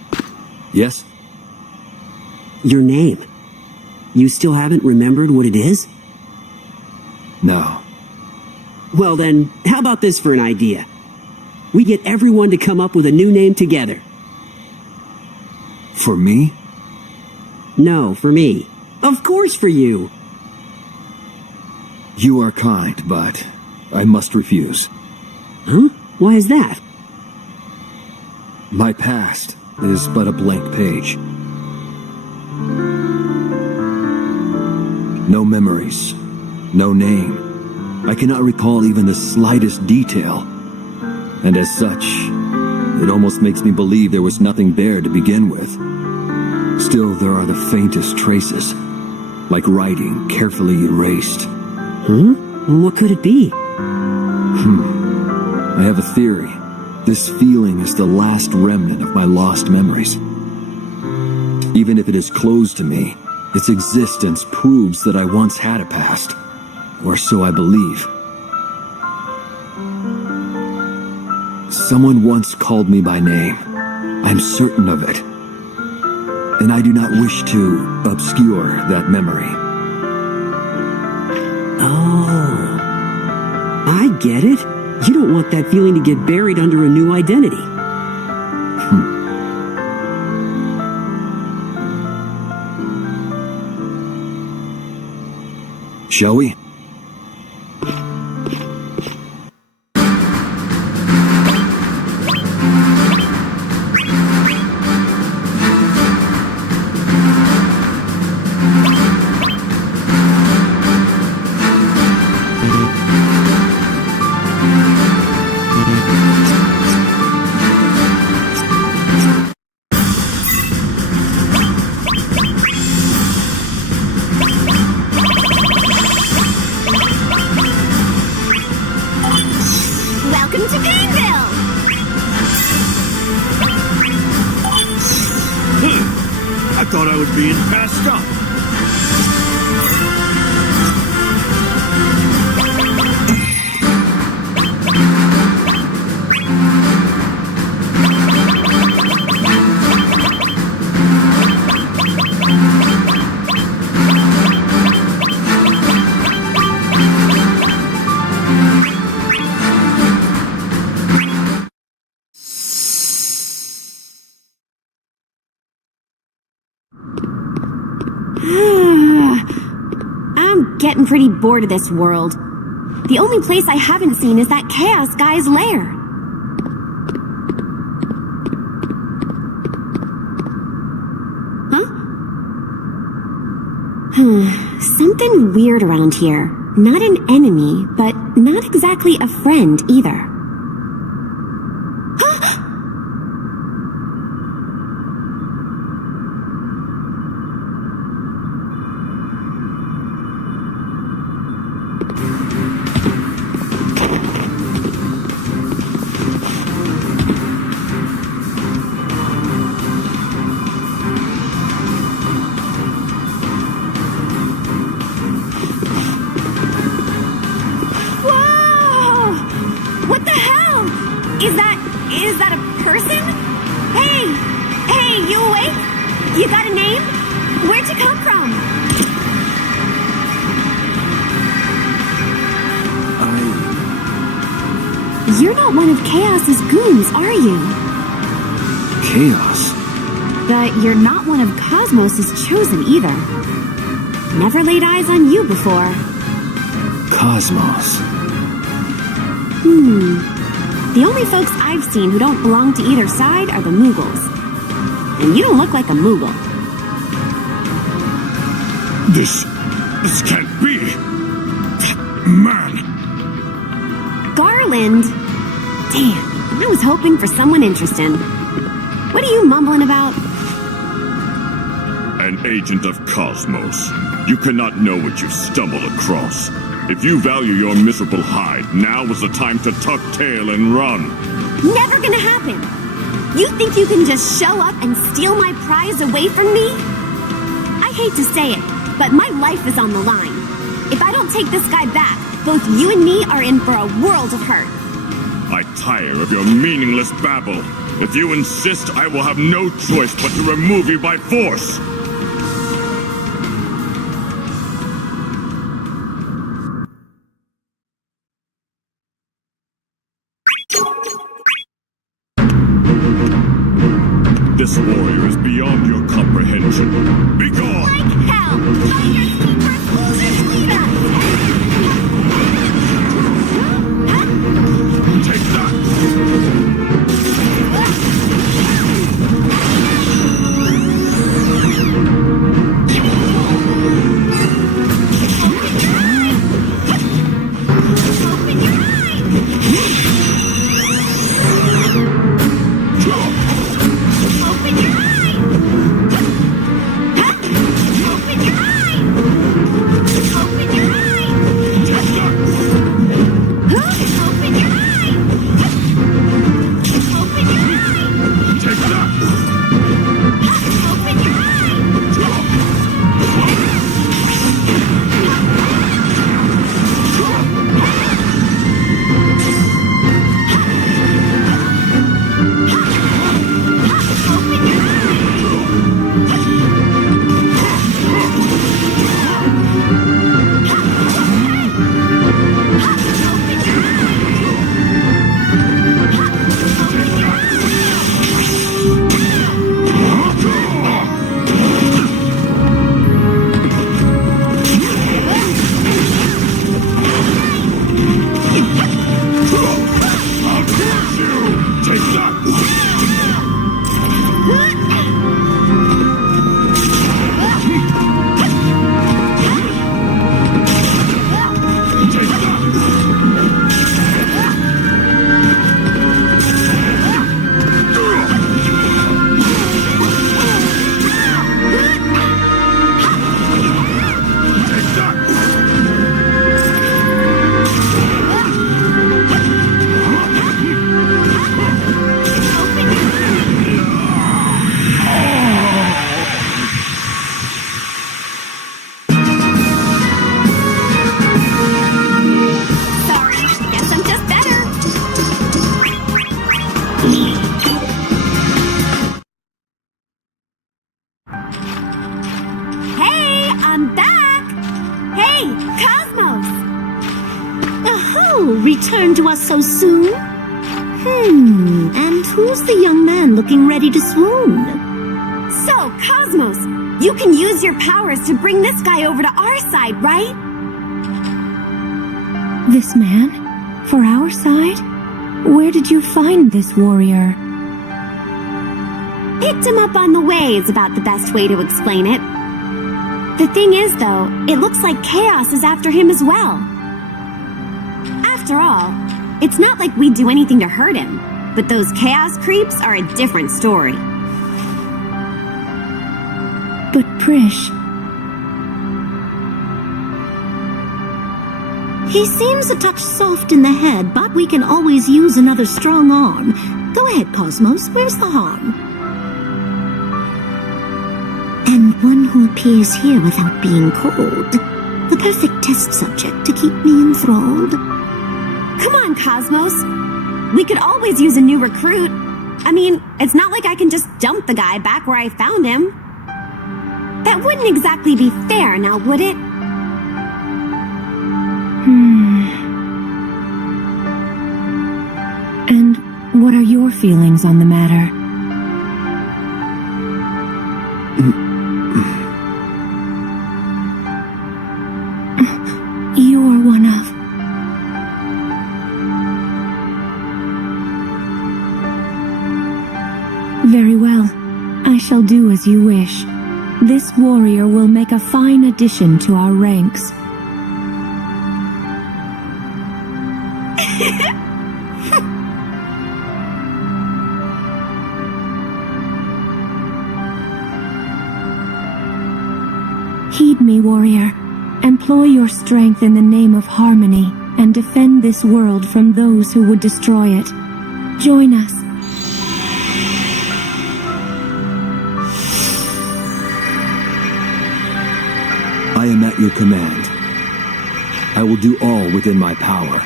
Yes? Your name. You still haven't remembered what it is? No. Well then, how about this for an idea? We get everyone to come up with a new name together. For me? No, for me. Of course for you. You are kind, but I must refuse. Huh? Why is that? My past is but a blank page. No memories, no name. I cannot recall even the slightest detail. And as such, it almost makes me believe there was nothing there to begin with. Still, there are the faintest traces, like writing carefully erased. Huh? What could it be? I have a theory. This feeling is the last remnant of my lost memories. Even if it is closed to me, its existence proves that I once had a past. Or so I believe. Someone once called me by name. I'm certain of it. And I do not wish to obscure that memory. Oh, I get it. You don't want that feeling to get buried under a new identity. Shall we? Welcome to Greenville! I thought I was being passed up. I'm getting pretty bored of this world. The only place I haven't seen is that Chaos Guy's lair. Huh? Something weird around here. Not an enemy, but not exactly a friend either. Is that a person? Hey, you awake? You got a name? Where'd you come from? You're not one of Chaos's goons, are you? Chaos? But you're not one of Cosmos's chosen either. Never laid eyes on you before. Cosmos. The only folks I've seen who don't belong to either side are the Mughals. And you don't look like a Mughal. This can't be. That man. Garland! Damn, I was hoping for someone interesting. What are you mumbling about? An agent of Cosmos. You cannot know what you've stumbled across. If you value your miserable hide, now is the time to tuck tail and run. Never gonna happen! You think you can just show up and steal my prize away from me? I hate to say it, but my life is on the line. If I don't take this guy back, both you and me are in for a world of hurt. I tire of your meaningless babble. If you insist, I will have no choice but to remove you by force. This warrior is beyond your comprehension. Be gone! Like hell! Fighters keepers, losers lead us! Take that! Returned to us so soon? And who's the young man looking ready to swoon? So, Cosmos, you can use your powers to bring this guy over to our side, right? This man? For our side? Where did you find this warrior? Picked him up on the way is about the best way to explain it. The thing is, though, it looks like Chaos is after him as well. After all, it's not like we'd do anything to hurt him, but those Chaos creeps are a different story. But Prish... He seems a touch soft in the head, but we can always use another strong arm. Go ahead, Cosmos, where's the harm? And one who appears here without being cold. The perfect test subject to keep me enthralled. Come on, Cosmos. We could always use a new recruit. I mean, it's not like I can just dump the guy back where I found him. That wouldn't exactly be fair, now would it? And what are your feelings on the matter? You're one of Very well. I shall do as you wish. This warrior will make a fine addition to our ranks. Heed me, warrior. Employ your strength in the name of harmony, and defend this world from those who would destroy it. Join us. I am at your command. I will do all within my power.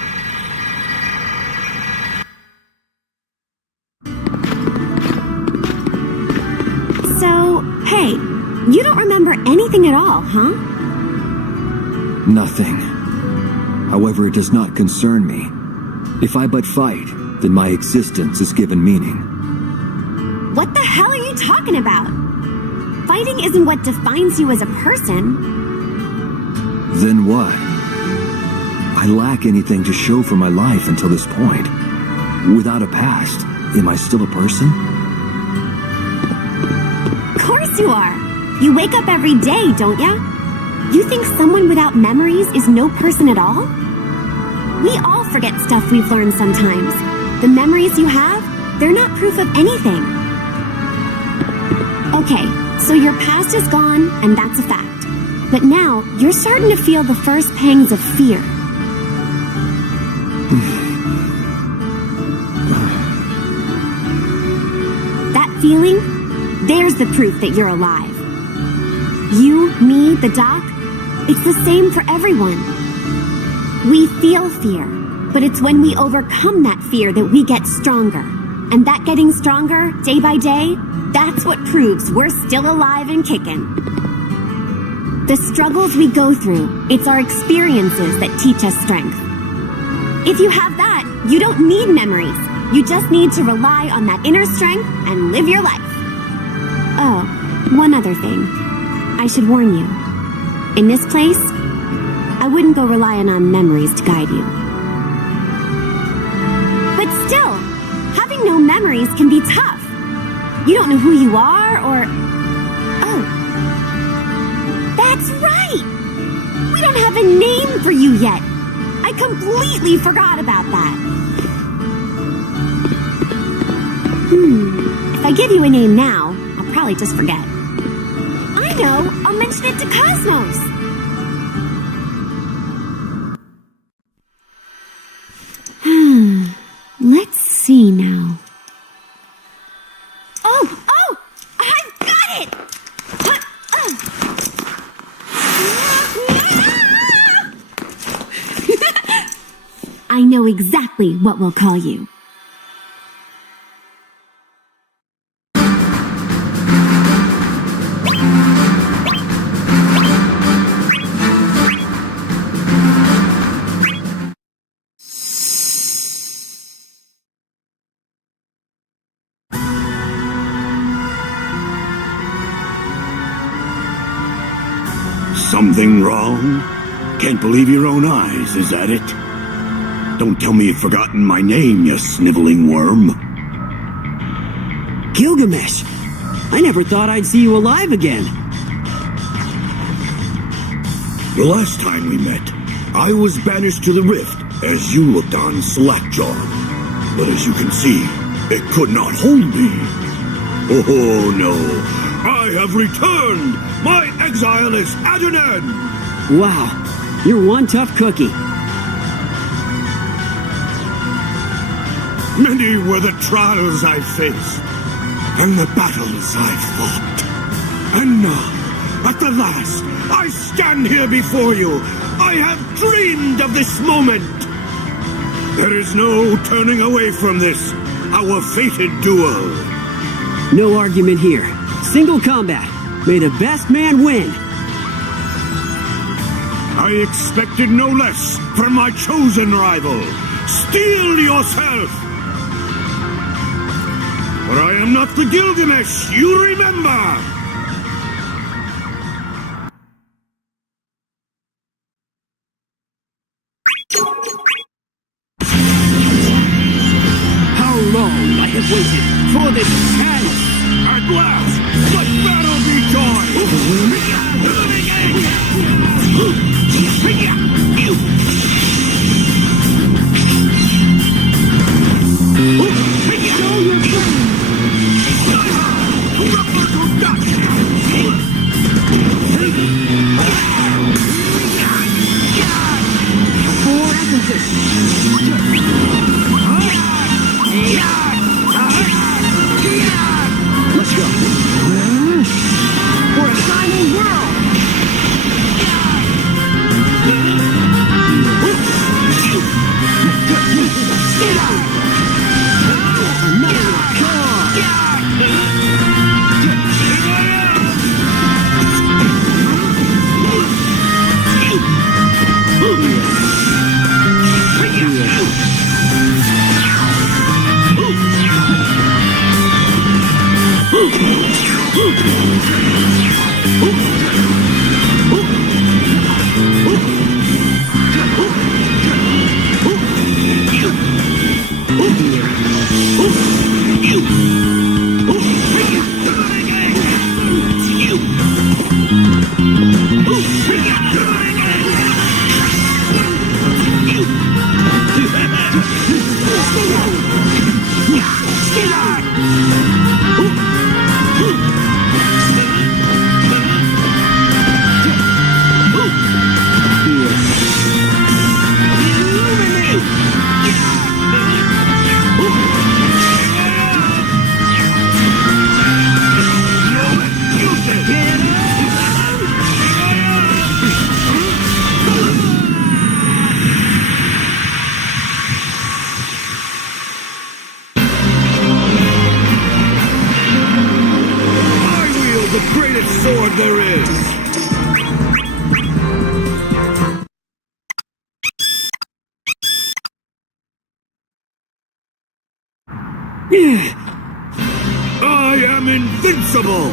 So, hey, you don't remember anything at all, huh? Nothing. However, it does not concern me. If I but fight, then my existence is given meaning. What the hell are you talking about? Fighting isn't what defines you as a person. Then what? I lack anything to show for my life until this point. Without a past, am I still a person? Of course you are. You wake up every day, don't ya? You think someone without memories is no person at all? We all forget stuff we've learned sometimes. The memories you have, they're not proof of anything. Okay, so your past is gone, and that's a fact. But now, you're starting to feel the first pangs of fear. That feeling? There's the proof that you're alive. You, me, the doc, it's the same for everyone. We feel fear, but it's when we overcome that fear that we get stronger. And that getting stronger, day by day, that's what proves we're still alive and kicking. The struggles we go through, it's our experiences that teach us strength. If you have that, you don't need memories. You just need to rely on that inner strength and live your life. Oh, one other thing. I should warn you. In this place, I wouldn't go relying on memories to guide you. But still, having no memories can be tough. You don't know who you are or... Oh. That's right! We don't have a name for you yet. I completely forgot about that. If I give you a name now, I'll probably just forget. I know! I'll mention it to Cosmos! Let's see now. Oh! I've got it! I know exactly what we'll call you. Something wrong? Can't believe your own eyes, is that it? Don't tell me you've forgotten my name, you sniveling worm. Gilgamesh! I never thought I'd see you alive again. The last time we met, I was banished to the rift as you looked on slack-jawed. But as you can see, it could not hold me. Oh no, I have returned! My exile is at an end! Wow, you're one tough cookie. Many were the trials I faced, and the battles I fought. And now, at the last, I stand here before you. I have dreamed of this moment. There is no turning away from this, our fated duel. No argument here. Single combat. May the best man win. I expected no less from my chosen rival. Steel yourself! But I am not the Gilgamesh you remember! How long I have waited for this chance! blast! Let battle be Let's go. For a shining world! the greatest sword there is! I am invincible!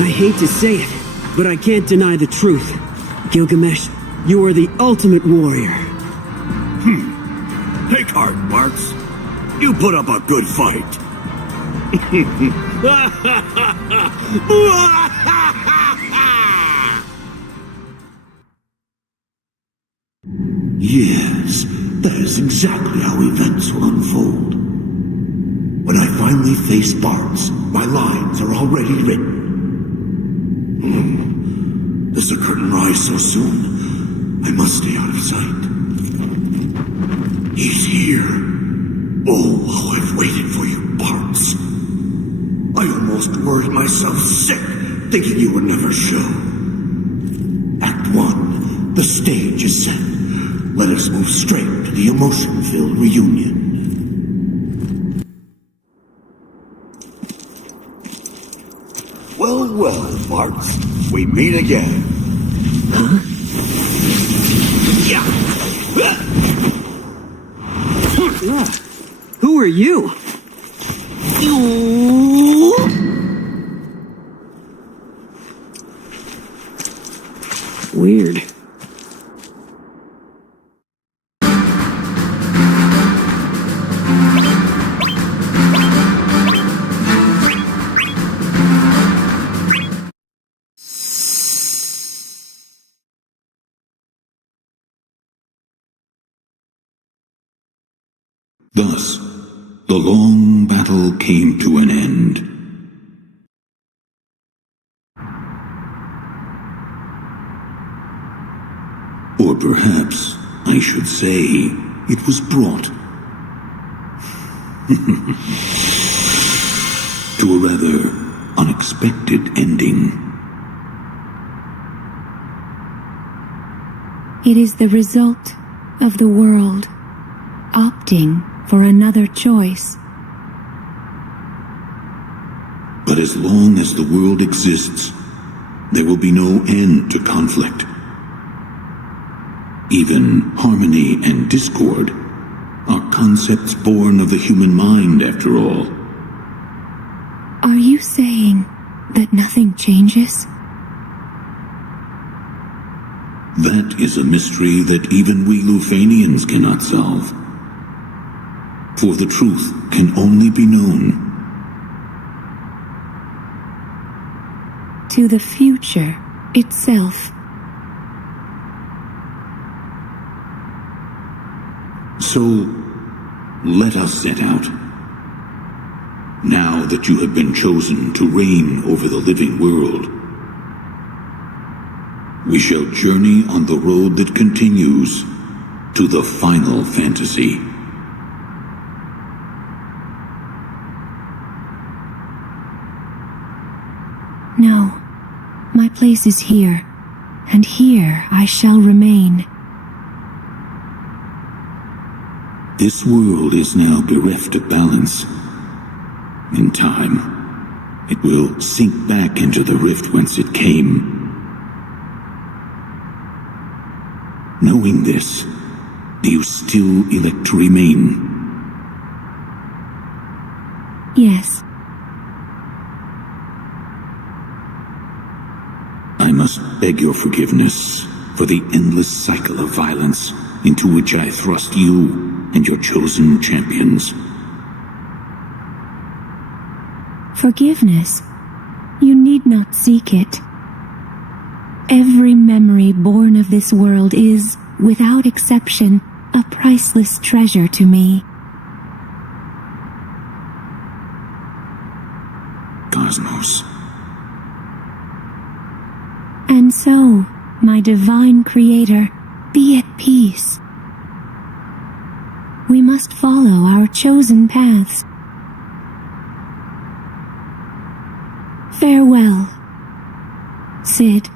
I hate to say it, but I can't deny the truth. Gilgamesh, you are the ultimate warrior. Take heart, Marks. You put up a good fight. Yes, that is exactly how events will unfold. When I finally face Bartz, my lines are already written. Does the curtain rise so soon? I must stay out of sight. He's here. Oh, how I've waited for you, Bartz. I almost worried myself sick, thinking you would never show. Act 1. The stage is set. Let us move straight to the emotion-filled reunion. Well, well, Bartz. We meet again. Huh? Who are you? Weird. Thus, the long battle came to an end. Or perhaps I should say it was brought to a rather unexpected ending. It is the result of the world opting for another choice. But as long as the world exists, there will be no end to conflict. Even harmony and discord are concepts born of the human mind, after all. Are you saying that nothing changes? That is a mystery that even we Lufanians cannot solve. For the truth can only be known into the future itself. So, let us set out. Now that you have been chosen to reign over the living world, we shall journey on the road that continues to the final fantasy. No, my place is here, and here I shall remain. This world is now bereft of balance. In time, it will sink back into the rift whence it came. Knowing this, do you still elect to remain? Yes. I must beg your forgiveness for the endless cycle of violence into which I thrust you and your chosen champions. Forgiveness? You need not seek it. Every memory born of this world is, without exception, a priceless treasure to me. Cosmos. And so, my divine creator, be at peace. We must follow our chosen paths. Farewell, Sid.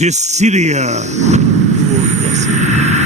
Dissidia. Your blessing.